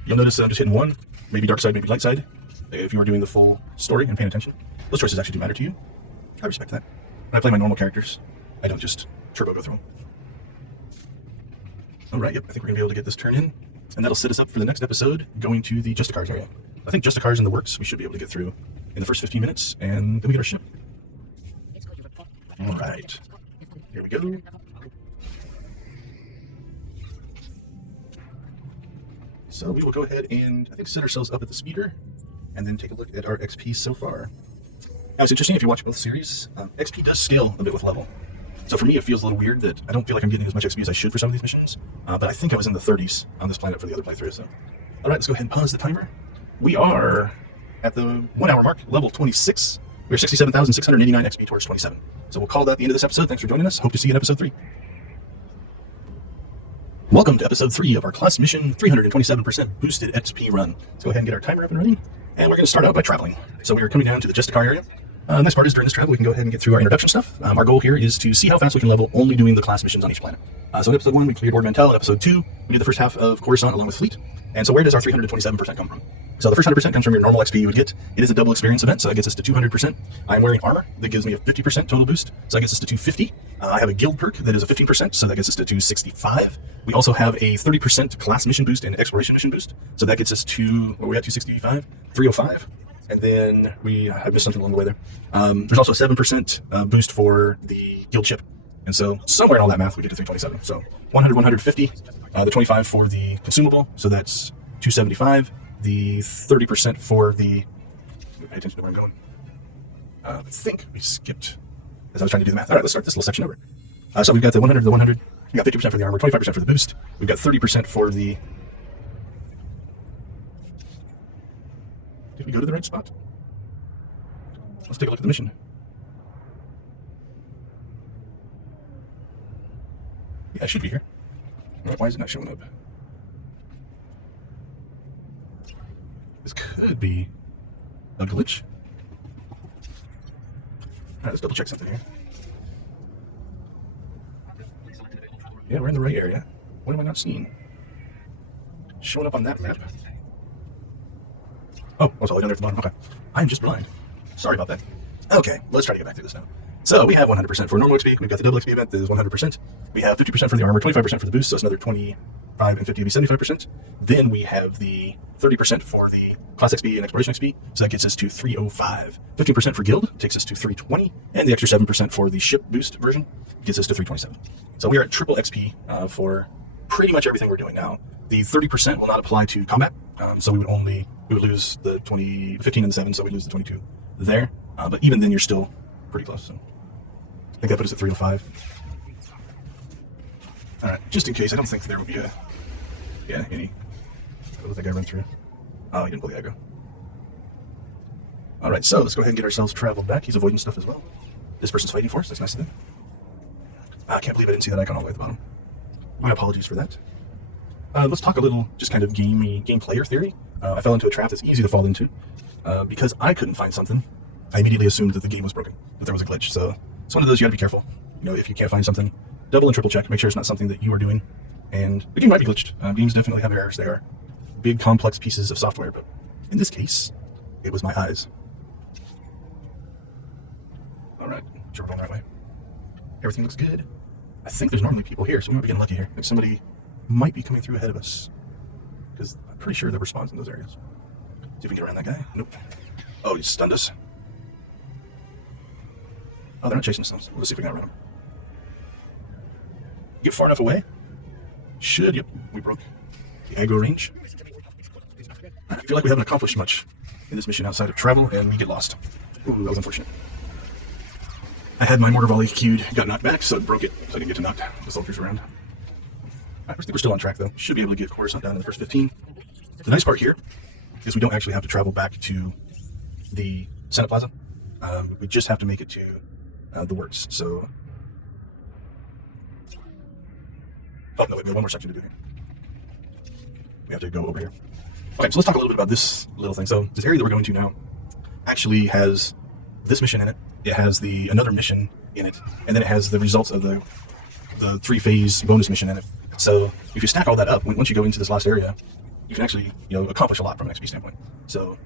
you'll notice I'm just hitting 1, maybe dark side, maybe light side. If you were doing the full story and paying attention, those choices actually do matter to you. I respect that. When I play my normal characters, I don't just turbo go through them. All right, yep, I think we're gonna be able to get this turned in, and that'll set us up for the next episode, going to the Just a Cars area. I think Just a Cars in the works, we should be able to get through in the first 15 minutes, and then we get our ship. All right, here we go. So we will go ahead and, I think, set ourselves up at the speeder, and then take a look at our XP so far. Now, it's interesting if you watch both series, XP does scale a bit with level. So for me, it feels a little weird that I don't feel like I'm getting as much XP as I should for some of these missions, but I think I was in the 30s on this planet for the other playthrough. So, all right, let's go ahead and pause the timer. We are at the 1 hour mark, level 26. We're 67,689 XP towards 27. So we'll call that the end of this episode. Thanks for joining us. Hope to see you in episode 3. Welcome to episode 3 of our class mission 327% boosted XP run. Let's go ahead and get our timer up and running. And we're going to start out by traveling. So we are coming down to the Just a Car area. The nice part is during this travel, we can go ahead and get through our introduction stuff. Our goal here is to see how fast we can level only doing the class missions on each planet. So in episode 1, we cleared Ord Mantell. In episode 2, we did the first half of Coruscant along with Fleet. And so where does our 327% come from? So the first 100% comes from your normal XP you would get. It is a double experience event, so that gets us to 200%. I'm wearing armor that gives me a 50% total boost, so that gets us to 250. I have a guild perk that is a 15%, so that gets us to 265. We also have a 30% class mission boost and exploration mission boost, so that gets us to, what are we at, 265? 305. And then I missed something along the way there. There's also a 7% boost for the guild chip. And so somewhere in all that math, we get to 327. So 100, 150, the 25 for the consumable, so that's 275. The 30% for the, pay attention to where I'm going. I think we skipped, as I was trying to do the math. All right, let's start this little section over. So we've got the 100, we got 50% for the armor, 25% for the boost. We've got 30% for the, did we go to the right spot? Let's take a look at the mission. Yeah, I should be here. All right, why is it not showing up? This could be a glitch. All right, let's double check something here. Yeah, we're in the right area. What am I not seeing? Showing up on that map. Oh, it's all the way down there at the bottom. Okay. I'm just blind. Sorry about that. Okay, let's try to get back through this now. So we have 100% for normal XP. We've got the double XP event that is 100%. We have 50% for the armor, 25% for the boost, so it's another 25 and 50 to be 75%. Then we have the 30% for the class XP and exploration XP, so that gets us to 305. 15% for guild takes us to 320, and the extra 7% for the ship boost version gets us to 327. So we are at triple XP for pretty much everything we're doing now. The 30% will not apply to combat, so we would lose the 15 and the 7, so we lose the 22 there. But even then, you're still pretty close. So I think that put us at 305. All right, just in case, I don't think there will be any. What did that guy run through? Oh, he didn't pull the aggro. All right, so let's go ahead and get ourselves traveled back. He's avoiding stuff as well. This person's fighting for us. That's nice of them. I can't believe I didn't see that icon all the way at the bottom. My apologies for that. Let's talk a little just kind of game player theory. I fell into a trap that's easy to fall into. Because I couldn't find something, I immediately assumed that the game was broken, that there was a glitch. So it's one of those you gotta be careful. You know, if you can't find something, double and triple check, make sure it's not something that you are doing. And the game might be glitched. Games definitely have errors. They are big, complex pieces of software, but in this case, it was my eyes. All right, sure we're going the right way. Everything looks good. I think there's normally people here, so we might be getting lucky here. Like somebody might be coming through ahead of us, because I'm pretty sure there were spawns in those areas. See if we can get around that guy. Nope. Oh, he stunned us. Oh, they're not chasing us. Let's see if we can outrun them. Get far enough away. Yep, we broke the aggro range. I feel like we haven't accomplished much in this mission outside of travel, and we get lost. Ooh, that was unfortunate. I had my mortar volley queued, got knocked back, so it broke it, so I didn't get to knock the soldiers around. I think we're still on track, though. Should be able to get Coruscant down in the first 15. The nice part here is we don't actually have to travel back to the Senate Plaza. We just have to make it to the works. So, oh no, wait, we have one more section to do here. We have to go over here. Okay, so let's talk a little bit about this little thing. So this area that we're going to now actually has this mission in it. It has another mission in it, and then it has the results of the 3-phase bonus mission in it. So if you stack all that up, once you go into this last area, you can actually accomplish a lot from an XP standpoint. So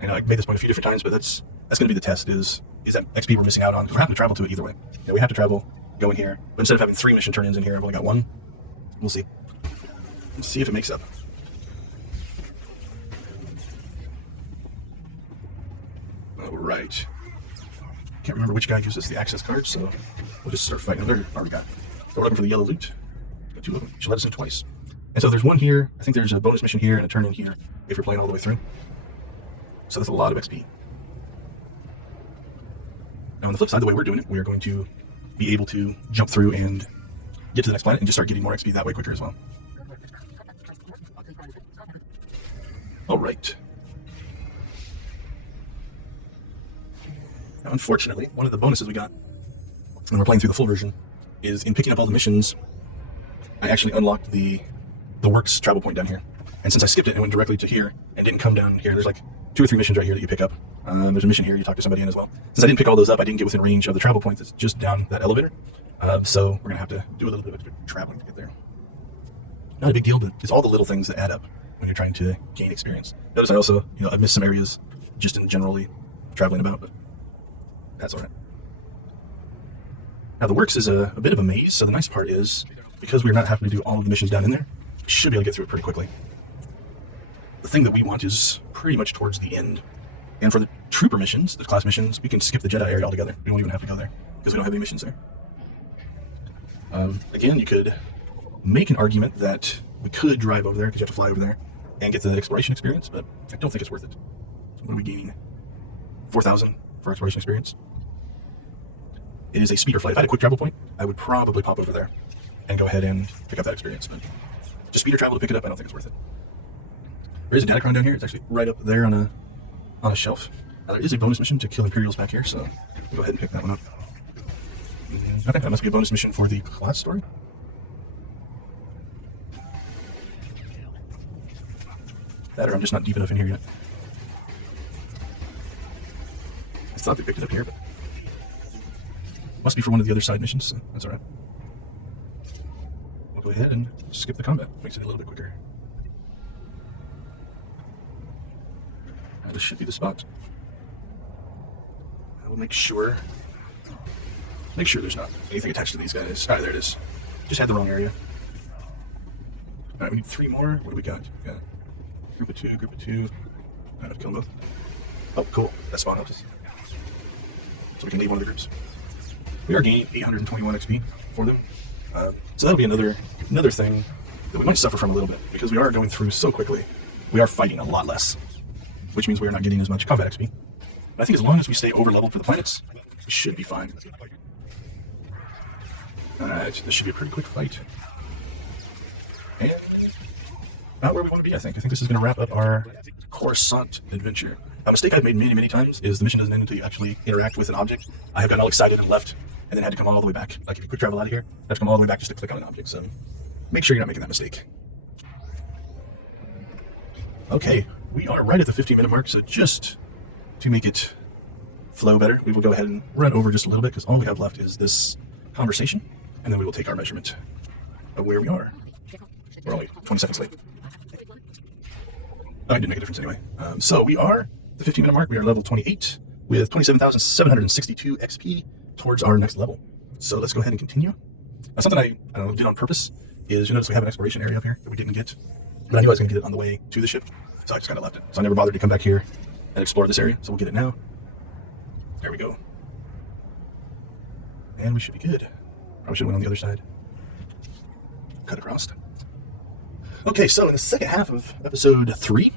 I made this point a few different times, but that's going to be the test: is that XP we're missing out on, because we're having to travel to it either way. We have to travel, go in here, but instead of having 3 mission turn-ins in here, I've only got 1. We'll see. Let's see if it makes up. Alright. Can't remember which guy uses the access card, so we'll just start fighting. There, already got. So we're looking for the yellow loot. Got 2 of them. She'll let us in twice. And so there's one here. I think there's a bonus mission here and a turn in here if you're playing all the way through. So that's a lot of XP. Now on the flip side, the way we're doing it, we are going to be able to jump through and get to the next planet and just start getting more XP that way quicker as well. Alright. Now unfortunately, one of the bonuses we got when we're playing through the full version is in picking up all the missions, I actually unlocked the works travel point down here. And since I skipped it and went directly to here and didn't come down here, there's like 2 or 3 missions right here that you pick up. There's a mission here, you talk to somebody in as well. Since I didn't pick all those up, I didn't get within range of the travel point that's just down that elevator. So we're going to have to do a little bit of extra traveling to get there. Not a big deal, but it's all the little things that add up when you're trying to gain experience. Notice I also, I've missed some areas just in generally traveling about, but that's all right. Now the works is a bit of a maze, so the nice part is, because we're not having to do all of the missions down in there, we should be able to get through it pretty quickly. The thing that we want is pretty much towards the end. And for the trooper missions, the class missions, we can skip the Jedi area altogether. We don't even have to go there, because we don't have any missions there. Again, you could make an argument that we could drive over there, because you have to fly over there, and get the exploration experience, but I don't think it's worth it. So what are we gaining? 4,000 for exploration experience. It is a speeder flight. If I had a quick travel point, I would probably pop over there and go ahead and pick up that experience, but just speeder travel to pick it up, I don't think it's worth it. There is a Datacron down here. It's actually right up there on a shelf. Now, there is a bonus mission to kill Imperials back here, so we'll go ahead and pick that one up. Okay, that must be a bonus mission for the class story. That or I'm just not deep enough in here yet. I thought they picked it up here, but must be for one of the other side missions, so that's alright. We'll go ahead and skip the combat. Makes it a little bit quicker. Now this should be the spot. I will make sure there's not anything attached to these guys. Alright, there it is. Just had the wrong area. Alright, we need 3 more. What do we got? We got group of 2, group of 2. I have to kill them both. Oh, cool. That spawn helps us. So we can leave one of the groups. We are gaining 821 XP for them. So that'll be another thing that we might suffer from a little bit, because we are going through so quickly. We are fighting a lot less, which means we're not getting as much combat XP. But I think as long as we stay over leveled for the planets, we should be fine. Alright, this should be a pretty quick fight. And about where we want to be, I think. I think this is going to wrap up our Coruscant adventure. A mistake I've made many, many times is the mission doesn't end until you actually interact with an object. I have gotten all excited and left, and then had to come all the way back. Like if you quick travel out of here, I have to come all the way back just to click on an object. So make sure you're not making that mistake. Okay, we are right at the 15-minute mark, so just to make it flow better, we will go ahead and run over just a little bit, because all we have left is this conversation, and then we will take our measurement of where we are. We're only 20 seconds late. Oh, it didn't make a difference anyway. So we are the 15-minute mark. We are level 28 with 27,762 XP towards our next level. So let's go ahead and continue. Now, something I did on purpose is, you notice we have an exploration area up here that we didn't get, but I knew I was going to get it on the way to the ship, so I just kind of left it. So I never bothered to come back here and explore this area. So we'll get it now. There we go. And we should be good. Probably should have went on the other side. Cut across. Okay, so in the second half of episode 3,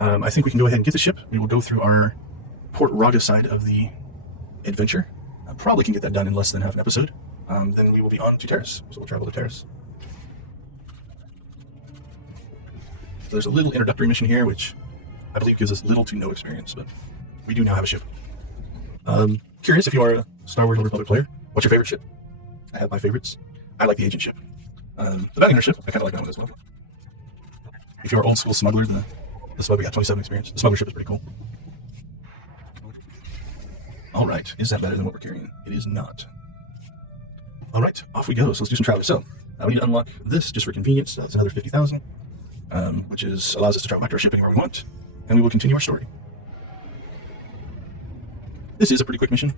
I think we can go ahead and get the ship. We will go through our Port Raga side of the adventure. I probably can get that done in less than half an episode. Then we will be on to Terrace. So we'll travel to Terrace. So there's a little introductory mission here, which I believe gives us little to no experience, but we do now have a ship. Curious if you are a Star Wars Old Republic player, what's your favorite ship? I have my favorites. I like the agent ship. The bounty hunter ship, I kind of like that one as well. If you're old school smuggler, the smuggler got 27 experience. The smuggler ship is pretty cool. Alright, is that better than what we're carrying? It is not. Alright, off we go. So let's do some traveling. So, we need to unlock this just for convenience. That's another 50,000, which allows us to travel back to our ship anywhere we want. And we will continue our story. This is a pretty quick mission,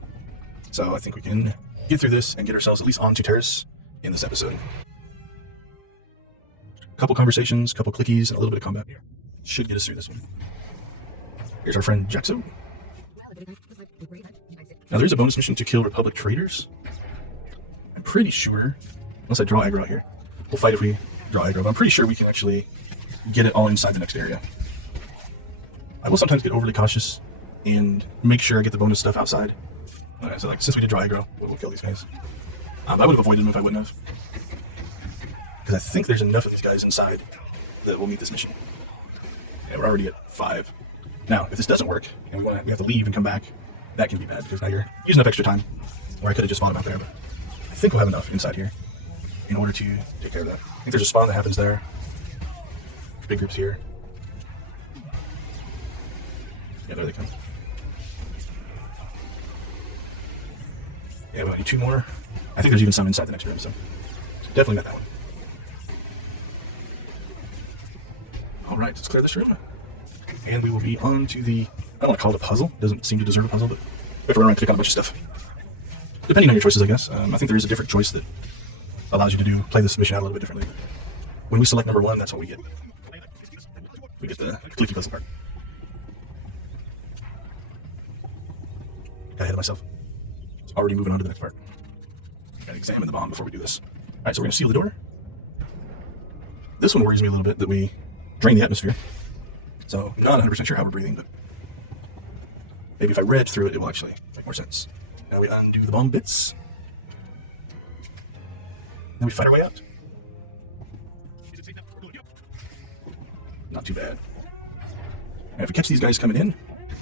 so I think we can get through this and get ourselves at least onto Terrace in this episode. couple conversations, couple clickies, and a little bit of combat. Should get us through this one. Here's our friend Jaxo. Now there's a bonus mission to kill Republic traders. I'm pretty sure, unless I draw aggro out here, we'll fight if we draw aggro, but I'm pretty sure we can actually get it all inside the next area. I will sometimes get overly cautious and make sure I get the bonus stuff outside. So like, since we did draw aggro, we'll kill these guys. I would have avoided them if I wouldn't have. Because I think there's enough of these guys inside that we'll meet this mission. Yeah, we're already at 5. Now, if this doesn't work, and we have to leave and come back, that can be bad, because now you're using up extra time. Or I could have just fought him out there, but I think we'll have enough inside here in order to take care of that. I think there's a spawn that happens there. There's big groups here. Yeah, there they come. Yeah, we'll need 2 more. I think there's even some inside the next room, so definitely not that one. Alright, let's clear this room. And we will be on to the, I don't want to call it a puzzle. It doesn't seem to deserve a puzzle, but we have to run around and click on a bunch of stuff. Depending on your choices, I guess. I think there is a different choice that allows you to play this mission out a little bit differently. When we select number 1, that's what we get. We get the clicky puzzle part. Got ahead of myself. It's already moving on to the next part. Gotta examine the bomb before we do this. Alright, so we're gonna seal the door. This one worries me a little bit that we drain the atmosphere. So I'm not 100% sure how we're breathing, but maybe if I read through it, it will actually make more sense. Now we undo the bomb bits. Then we fight our way out. Not too bad. And if we catch these guys coming in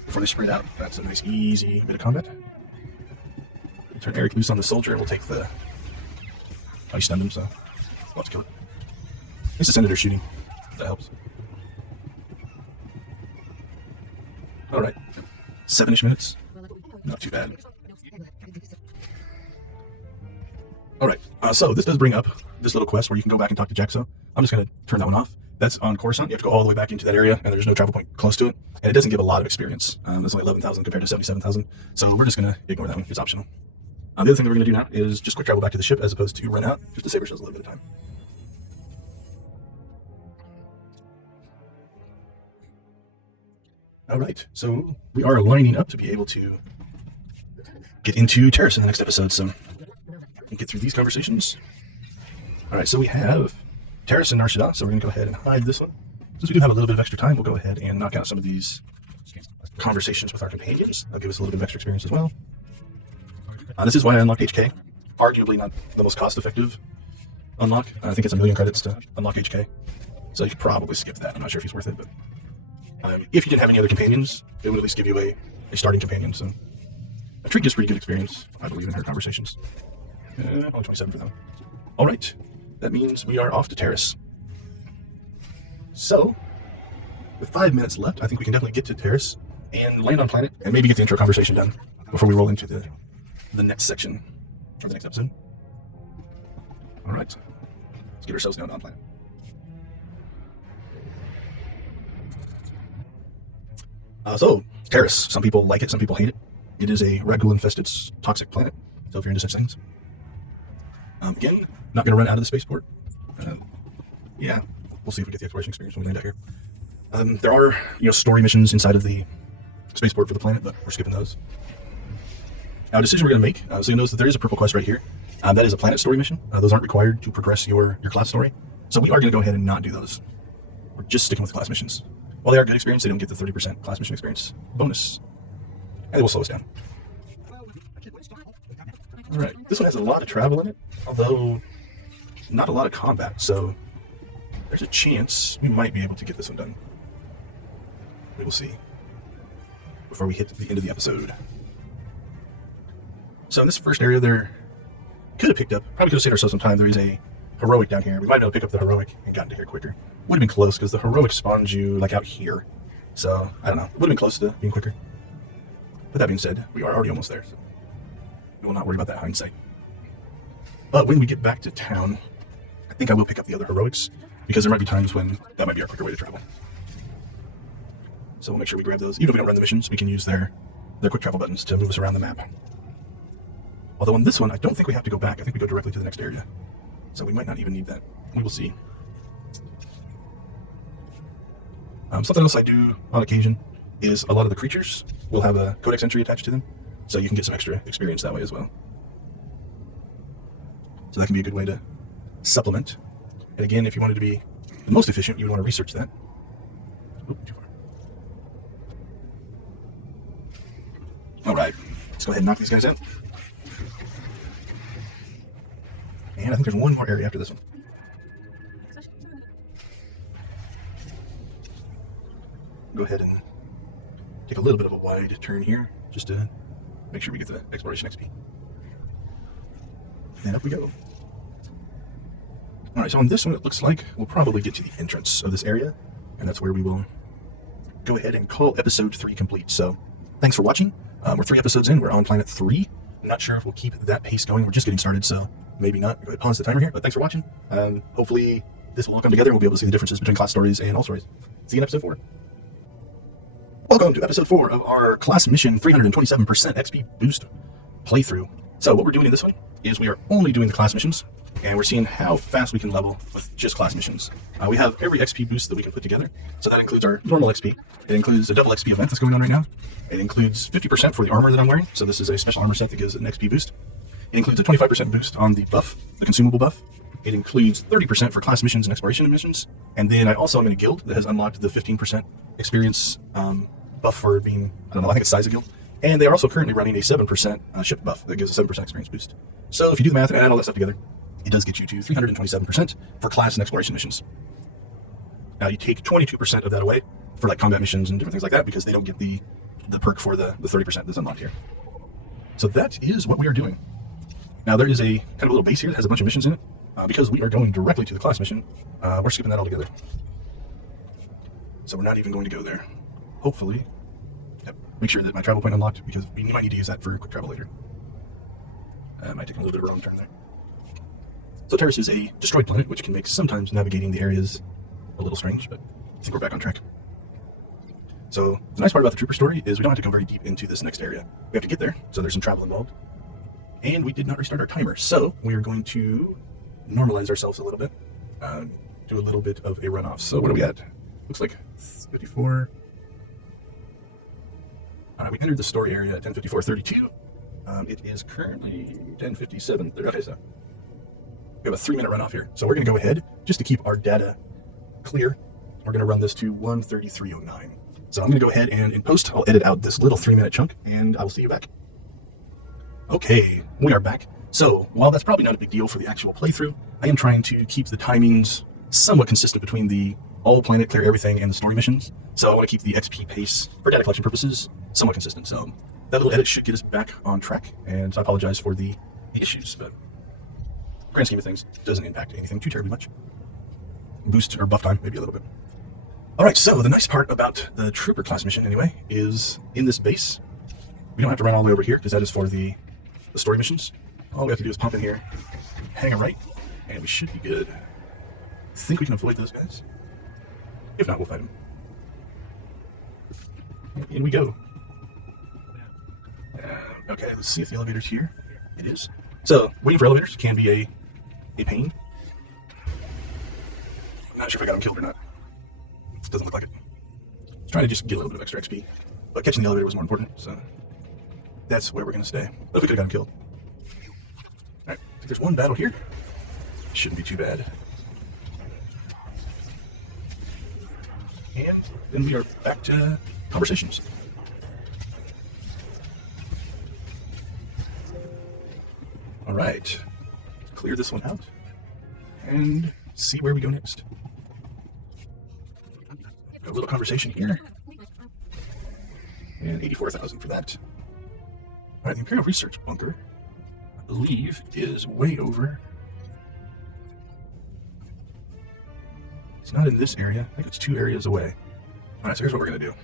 before they spread out, that's a nice easy bit of combat. We'll turn Eric loose on the soldier, and we'll take the... Oh, he stunned him, so we'll have to kill it. At least the senator's shooting. That helps. Alright. 7-ish minutes. Not too bad. Alright, so this does bring up this little quest where you can go back and talk to Jaxo. I'm just going to turn that one off. That's on Coruscant. You have to go all the way back into that area, and there's no travel point close to it. And it doesn't give a lot of experience. That's only 11,000 compared to 77,000. So we're just going to ignore that one. It's optional. The other thing that we're going to do now is just quick travel back to the ship as opposed to run out, just to save ourselves a little bit of time. Alright, so we are lining up to be able to get into Terrace in the next episode, so we get through these conversations. Alright, so we have Terrace and Nar Shaddaa, so we're going to go ahead and hide this one. Since we do have a little bit of extra time, we'll go ahead and knock out some of these conversations with our companions. That'll give us a little bit of extra experience as well. This is why I unlocked HK. Arguably not the most cost-effective unlock. I think it's 1,000,000 credits to unlock HK. So you could probably skip that. I'm not sure if he's worth it, but if you didn't have any other companions, it would at least give you a starting companion. So Treat gives pretty good experience, I believe, in her conversations. Only 27 for them. Alright, that means we are off to Terrace. So, with 5 minutes left, I think we can definitely get to Terrace and land on planet, and maybe get the intro conversation done before we roll into the next section for the next episode. Alright, let's get ourselves down on planet. So, Terrace. Some people like it, some people hate it. It is a Ragul-infested toxic planet, so if you're into such things. Again, not going to run out of the spaceport. Yeah, we'll see if we get the exploration experience when we land out here. There are, story missions inside of the spaceport for the planet, but we're skipping those. Now, a decision we're going to make, so you'll notice that there is a purple quest right here. That is a planet story mission. Those aren't required to progress your class story. So we are going to go ahead and not do those. We're just sticking with class missions. While they are good experience, they don't get the 30% class mission experience bonus. And it will slow us down. Alright, this one has a lot of travel in it, although not a lot of combat, so there's a chance we might be able to get this one done. We will see before we hit the end of the episode. So in this first area, there could have picked up, probably could have saved ourselves some time. There is a heroic down here. We might be able to pick up the heroic and gotten to here quicker. Would have been close because the heroic spawns you like out here. So I don't know. Would have been close to being quicker. But that being said, we are already almost there. So we will not worry about that hindsight. But when we get back to town, I think I will pick up the other heroics because there might be times when that might be our quicker way to travel. So we'll make sure we grab those. Even if we don't run the missions, we can use their quick travel buttons to move us around the map. Although on this one, I don't think we have to go back. I think we go directly to the next area. So we might not even need that. We will see. Something else I do on occasion is a lot of the creatures will have a codex entry attached to them, so you can get some extra experience that way as well. So that can be a good way to supplement. And again, if you wanted to be the most efficient, you would want to research that. Oop, too far. All right, let's go ahead and knock these guys out. And I think there's one more area after this one. Go ahead and take a little bit of a wide turn here, just to make sure we get the exploration XP. And up we go. Alright, so on this one it looks like we'll probably get to the entrance of this area, and that's where we will go ahead and call episode 3 complete. So, thanks for watching. We're 3 episodes in, we're on planet 3. I'm not sure if we'll keep that pace going, we're just getting started, so maybe not. Go ahead and pause the timer here, but thanks for watching. Hopefully this will all come together and we'll be able to see the differences between class stories and all stories. See you in episode 4. Welcome to episode 4 of our class mission 327% XP boost playthrough. So what we're doing in this one is we are only doing the class missions, and we're seeing how fast we can level with just class missions. We have every XP boost that we can put together, so that includes our normal XP. It includes a double XP event that's going on right now. It includes 50% for the armor that I'm wearing, so this is a special armor set that gives an XP boost. It includes a 25% boost on the buff, the consumable buff. It includes 30% for class missions and exploration missions, and then I also am in a guild that has unlocked the 15% experience buff for being, I don't know, I think it's size of guild. And they are also currently running a 7% ship buff that gives a 7% experience boost. So if you do the math and add all that stuff together, it does get you to 327% for class and exploration missions. Now you take 22% of that away for like combat missions and different things like that, because they don't get the perk for the 30% that's unlocked here. So that is what we are doing. Now there is a kind of a little base here that has a bunch of missions in it. Because we are going directly to the class mission, we're skipping that altogether. So we're not even going to go there. Hopefully, yep, make sure that my travel point unlocked, because we might need to use that for quick travel later. Might take a little bit of a wrong turn there. So Terrace is a destroyed planet, which can make sometimes navigating the areas a little strange, but I think we're back on track. So the nice part about the Trooper story is we don't have to go very deep into this next area. We have to get there, so there's some travel involved. And we did not restart our timer, so we are going to normalize ourselves a little bit, do a little bit of a runoff. So what are we at? Looks like 54. We entered the story area at 10:54:32. It is currently 10:57. Okay, so we have a 3-minute runoff here. So we're going to go ahead, just to keep our data clear, we're going to run this to 1:33:09. So I'm going to go ahead and in post, I'll edit out this little 3-minute chunk, and I will see you back. Okay, we are back. So while that's probably not a big deal for the actual playthrough, I am trying to keep the timings somewhat consistent between the all planet clear everything and the story missions. So I want to keep the XP pace for data collection purposes somewhat consistent. So that little edit should get us back on track, and I apologize for the issues, but grand scheme of things, doesn't impact anything too terribly much. Boost or buff time, maybe a little bit. All right, so the nice part about the Trooper class mission anyway is in this base, we don't have to run all the way over here, because that is for the story missions. All we have to do is pump in here, hang a right, and we should be good. I think we can avoid those guys. If not, we'll fight them. In we go. Okay, let's see if the elevator's here. It is. So, waiting for elevators can be a pain. I'm not sure if I got him killed or not. It doesn't look like it. I was trying to just get a little bit of extra XP, but catching the elevator was more important, so that's where we're going to stay. But if we could have got him killed. Alright, I think there's one battle here. Shouldn't be too bad. And then we are back to conversations. Alright, clear this one out and see where we go next. A little conversation here. And 84,000 for that. Alright, the Imperial Research Bunker, I believe, is way over. It's not in this area. I think it's 2 areas away. Alright, so here's what we're going to do.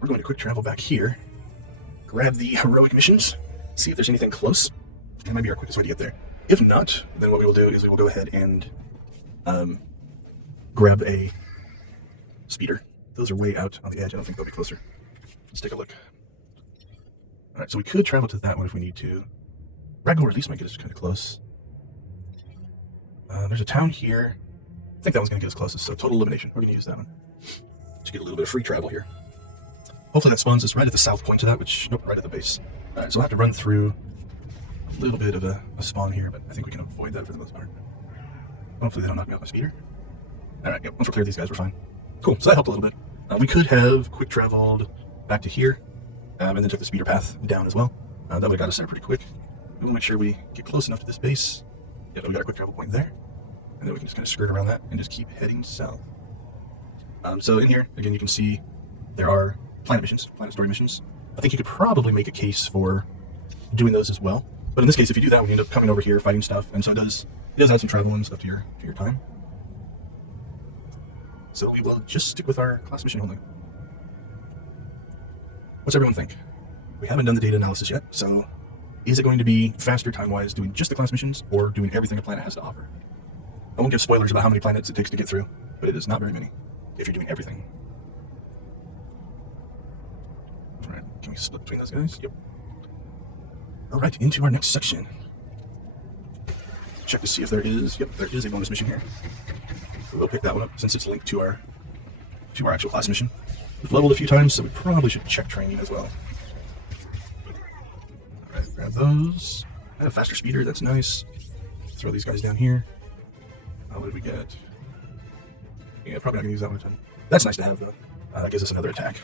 We're going to quick travel back here, grab the heroic missions, see if there's anything close. That might be our quickest way to get there. If not, then what we will do is we will go ahead and grab a speeder. Those are way out on the edge. I don't think they'll be closer. Let's take a look. Alright, so we could travel to that one if we need to. Ragor at least might get us kind of close. There's a town here. I think that one's going to get us closest, so total elimination. We're going to use that one. to get a little bit of free travel here. Hopefully that spawns us right at the south point to that, which, nope, right at the base. Alright, so we'll have to run through a little bit of a spawn here, but I think we can avoid that for the most part. Hopefully they don't knock me off my speeder. Alright, yep, once we clear these guys, we're fine. Cool, so that helped a little bit. We could have quick traveled back to here, and then took the speeder path down as well. That would have got us there pretty quick. We'll make sure we get close enough to this base. Yep, we got a quick travel point there. And then we can just kind of skirt around that and just keep heading south. So in here, again, you can see there are planet missions, planet story missions. I think you could probably make a case for doing those as well. But in this case, if you do that, we end up coming over here, fighting stuff, and so it does add some travel and stuff to your time. So we will just stick with our class mission only. What's everyone think? We haven't done the data analysis yet, so is it going to be faster time-wise doing just the class missions or doing everything a planet has to offer? I won't give spoilers about how many planets it takes to get through, but it is not very many if you're doing everything. Alright, can we split between those guys? Yep. Alright, into our next section. Check to see if there is, yep, there is a bonus mission here. We'll pick that one up since it's linked to our actual class mission. We've leveled a few times, so we probably should check training as well. Alright, grab those. I have a faster speeder, that's nice. Throw these guys down here. What did we get? Yeah, probably not gonna use that one. That's nice to have though. That gives us another attack,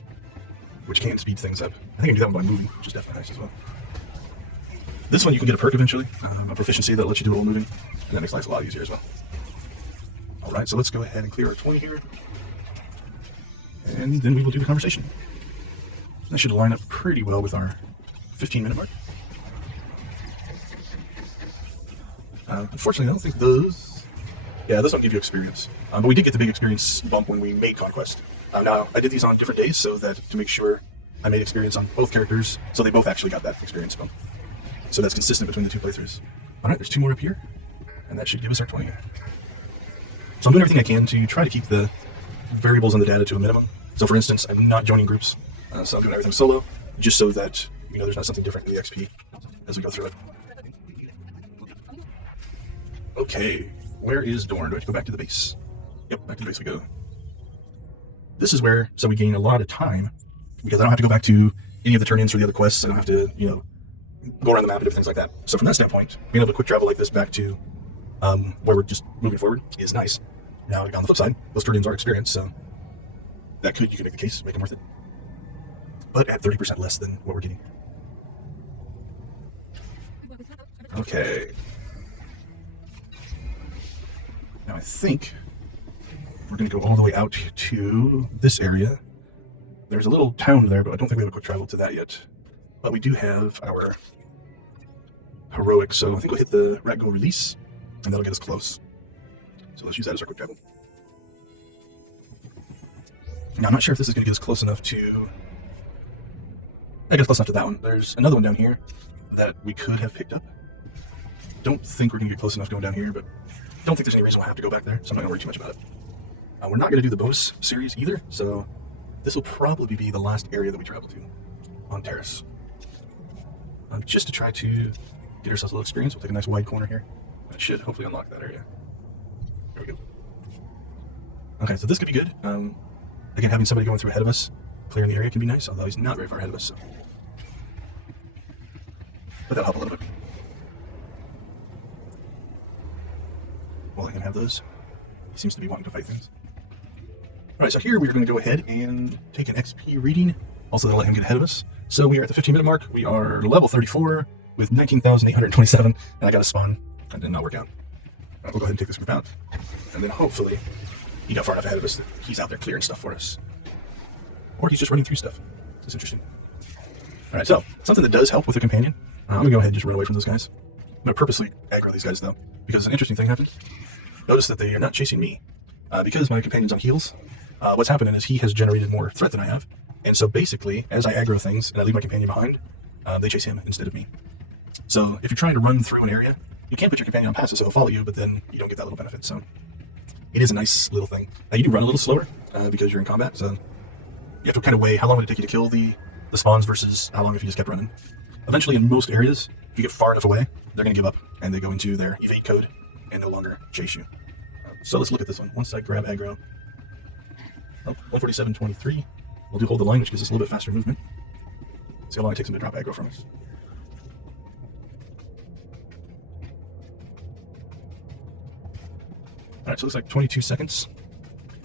which can speed things up. I think I can do that one by moving, which is definitely nice as well. This one you can get a perk eventually, a proficiency that lets you do it while moving, and that makes life a lot easier as well. Alright, so let's go ahead and clear our 20 here. And then we will do the conversation. That should line up pretty well with our 15-minute mark. Unfortunately, I don't think those... Yeah, this one give you experience. But we did get the big experience bump when we made Conquest. Now, I did these on different days so that to make sure I made experience on both characters, so they both actually got that experience bump. So that's consistent between the two playthroughs. Alright, there's 2 more up here, and that should give us our 20. So I'm doing everything I can to try to keep the variables in the data to a minimum. So for instance, I'm not joining groups, so I'm doing everything solo, just so that there's not something different in the XP as we go through it. Okay, where is Dorn? Do I have to go back to the base? Yep, back to the base we go. This is where, so we gain a lot of time, because I don't have to go back to any of the turn-ins for the other quests. I don't have to, go around the map and do things like that. So from that standpoint, being able to quick travel like this back to where we're just moving forward is nice. Now, on the flip side, those turn-ins are experience, so you can make the case, make them worth it. But at 30% less than what we're getting. Okay. Now I think we're going to go all the way out to this area. There's a little town there, but I don't think we have a quick travel to that yet. But we do have our heroic, so I think we'll hit the rat goal release, and that'll get us close. So let's use that as our quick travel. Now I'm not sure if this is going to get us close enough to... I guess close enough to that one. There's another one down here that we could have picked up. Don't think we're going to get close enough going down here, but don't think there's any reason we'll have to go back there, so I'm not going to worry too much about it. We're not going to do the bonus series either, so this will probably be the last area that we travel to on Terrace. Just to try to get ourselves a little experience, we'll take a nice wide corner here. That should hopefully unlock that area. There we go. Okay, so this could be good. Again, having somebody going through ahead of us, clearing the area can be nice, although he's not very far ahead of us, so. But that'll help a little bit. Well, I can have those. He seems to be wanting to fight things. Alright, so here we're going to go ahead and take an XP reading. Also, that'll let him get ahead of us. So we are at the 15-minute mark. We are level 34 with 19,827, and I got a spawn. That did not work out. We'll go ahead and take this group out. And then hopefully he got far enough ahead of us that he's out there clearing stuff for us. Or he's just running through stuff. It's interesting. Alright, so something that does help with a companion. I'm going to go ahead and just run away from those guys. I'm going to purposely aggro these guys, though, because an interesting thing happened. Notice that they are not chasing me. Because my companion's on heals, what's happening is he has generated more threat than I have. And so basically, as I aggro things and I leave my companion behind, they chase him instead of me. So if you're trying to run through an area, you can put your companion on passive so he'll follow you, but then you don't get that little benefit. So it is a nice little thing. Now you do run a little slower because you're in combat, so you have to kind of weigh how long would it take you to kill the spawns versus how long if you just kept running. Eventually, in most areas, if you get far enough away, they're going to give up and they go into their evade code and no longer chase you. So let's look at this one. Once I grab aggro, Oh, 147.23. We'll do hold the line, which gives us a little bit faster movement. See how long it takes him to drop aggro from us. Alright, so it looks like 22 seconds.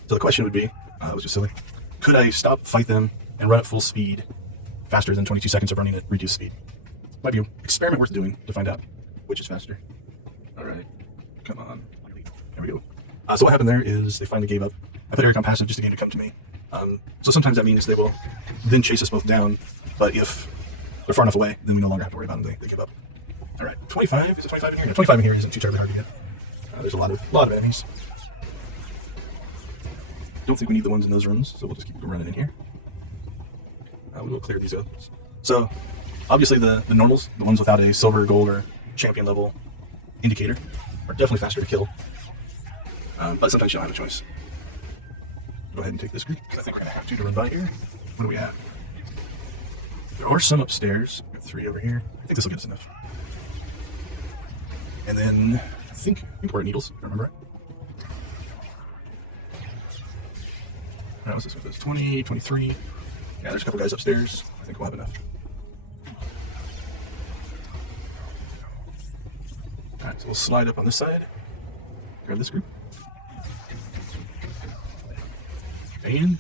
So the question would be, it was just silly, could I stop, fight them, and run at full speed faster than 22 seconds of running at reduced speed? Might be an experiment worth doing to find out which is faster. Alright, come on. There we go. So what happened there is they finally gave up. I put Eric on passive just to get him to come to me. So sometimes that means they will then chase us both down, but if they're far enough away, then we no longer have to worry about them. They give up. Alright, 25? Is it 25 in here? No, 25 in here isn't too terribly hard to get. There's a lot of enemies. Don't think we need the ones in those rooms, so we'll just keep running in here. We will clear these out. So, obviously the normals, the ones without a silver, gold, or champion level indicator, are definitely faster to kill. But sometimes you don't have a choice. Go ahead and take this group. I think we're going to have to run by here. What do we have? There are some upstairs. We have 3 over here. I think this will get us enough. And then I think we're at needles, if I remember right. Alright, what's this one? That's 20, 23. Yeah, there's a couple guys upstairs. I think we'll have enough. Alright, so we'll slide up on this side. Grab this group. And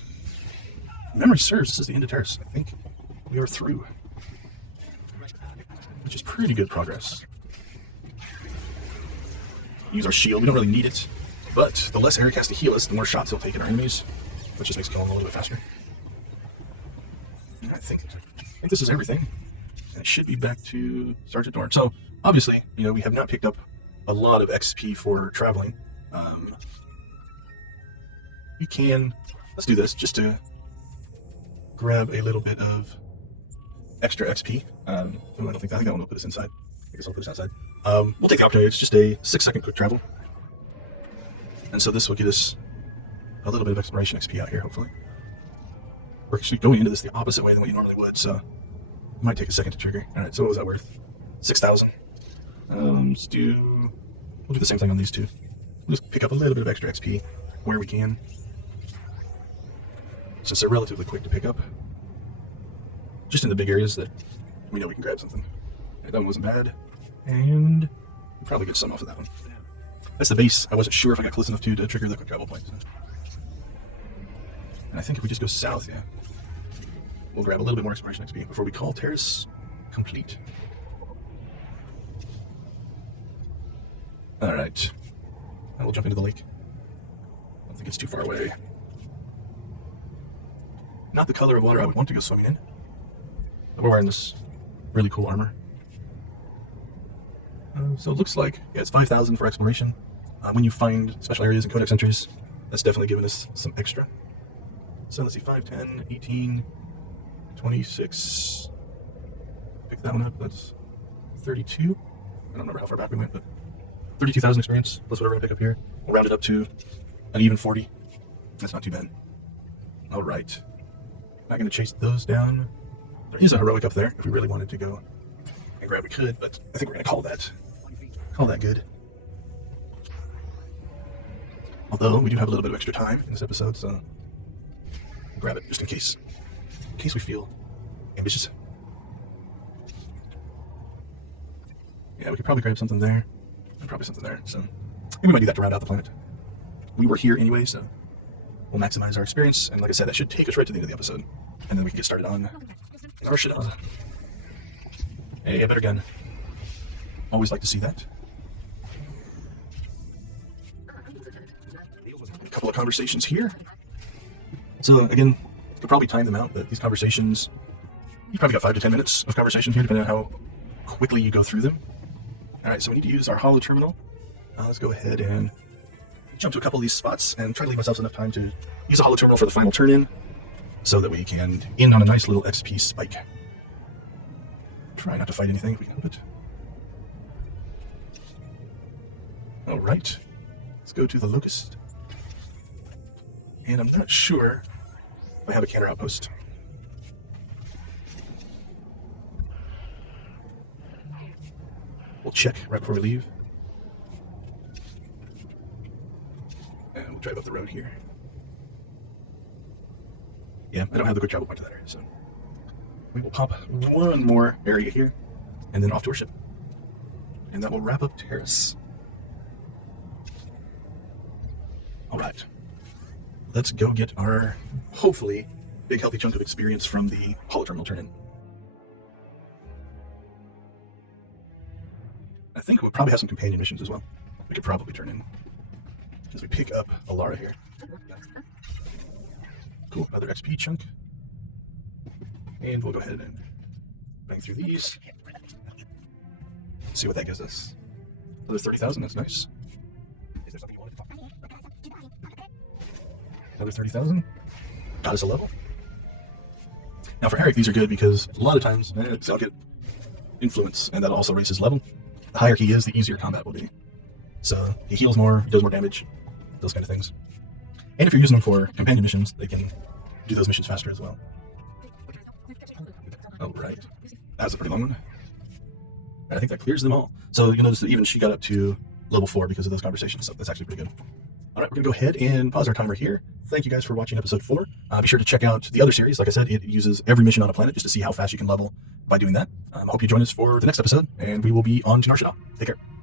memory serves, this is the end of terrace. I think we are through. Which is pretty good progress. Use our shield, we don't really need it. But the less Eric has to heal us, the more shots he'll take at our enemies. Which just makes killing a little bit faster. And I think this is everything. And it should be back to SWTOR. So, obviously, we have not picked up a lot of XP for traveling. We can, let's do this, just to grab a little bit of extra XP. I think that one will put us inside. I guess I'll put us outside. We'll take the opportunity. It's just a 6-second quick travel. And so this will get us a little bit of exploration XP out here, hopefully. We're actually going into this the opposite way than what you normally would, so it might take a second to trigger. Alright, so what was that worth? 6,000. We'll do the same thing on these two. We'll just pick up a little bit of extra XP where we can. Since they're relatively quick to pick up. Just in the big areas that we know we can grab something. That one wasn't bad. And we'll probably get some off of that one. That's the base. I wasn't sure if I got close enough to trigger the quick travel point. And I think if we just go south, yeah, we'll grab a little bit more exploration XP before we call terrace complete. Alright. Now we'll jump into the lake. I don't think it's too far away. Not the color of water I would want to go swimming in. But we're wearing this really cool armor. So it looks like, yeah, it's 5,000 for exploration. When you find special areas and codex entries, that's definitely giving us some extra. So let's see, 5, 10, 18, 26. Pick that one up, that's 32. I don't remember how far back we went, but 32,000 experience. That's what we're going to pick up here. We'll round it up to an even 40. That's not too bad. Alright. Not going to chase those down. There is a heroic up there if we really wanted to go and grab, we could, but I think we're going to call that good. Although we do have a little bit of extra time in this episode, so we'll grab it just in case we feel ambitious. Yeah, we could probably grab something there, and probably something there. So we might do that to round out the planet. We were here anyway, so we'll maximize our experience. And like I said, that should take us right to the end of the episode, and then we can get started on our shit on. Hey, a better gun. Always like to see that. A couple of conversations here. So again, could probably time them out, but these conversations, you probably got 5 to 10 minutes of conversation here, depending on how quickly you go through them. Alright, so we need to use our holo terminal. Let's go ahead and jump to a couple of these spots and try to leave ourselves enough time to use a holo terminal for the final turn-in, so that we can end on a nice little XP spike. Try not to fight anything if we can help it. Alright, let's go to the Locust. And I'm not sure if I have a cannon outpost. We'll check right before we leave. And we'll drive up the road here. Yeah, I don't have the quick travel point to that area, so we will pop one more area here, and then off to our ship. And that will wrap up Terrace. All right. Let's go get our, hopefully, big healthy chunk of experience from the holoterminal turn-in. I think we'll probably have some companion missions as well. We could probably turn in as we pick up Alara here. Cool, another XP chunk. And we'll go ahead and bang through these. See what that gives us. Another 30,000, that's nice. Another 30,000. Got us a level. Now for Eric, these are good because a lot of times I'll get influence, and that also raises level. The higher he is, the easier combat will be. So he heals more, he does more damage, those kind of things. And if you're using them for companion missions, they can do those missions faster as well. All right, that was a pretty long one. And I think that clears them all. So you'll notice that even she got up to level 4 because of those conversations, so that's actually pretty good. All right, we're gonna go ahead and pause our timer here. Thank you guys for watching episode 4. Be sure to check out the other series. Like I said, it uses every mission on a planet just to see how fast you can level by doing that. I hope you join us for the next episode, and we will be on to SWTOR. Take care.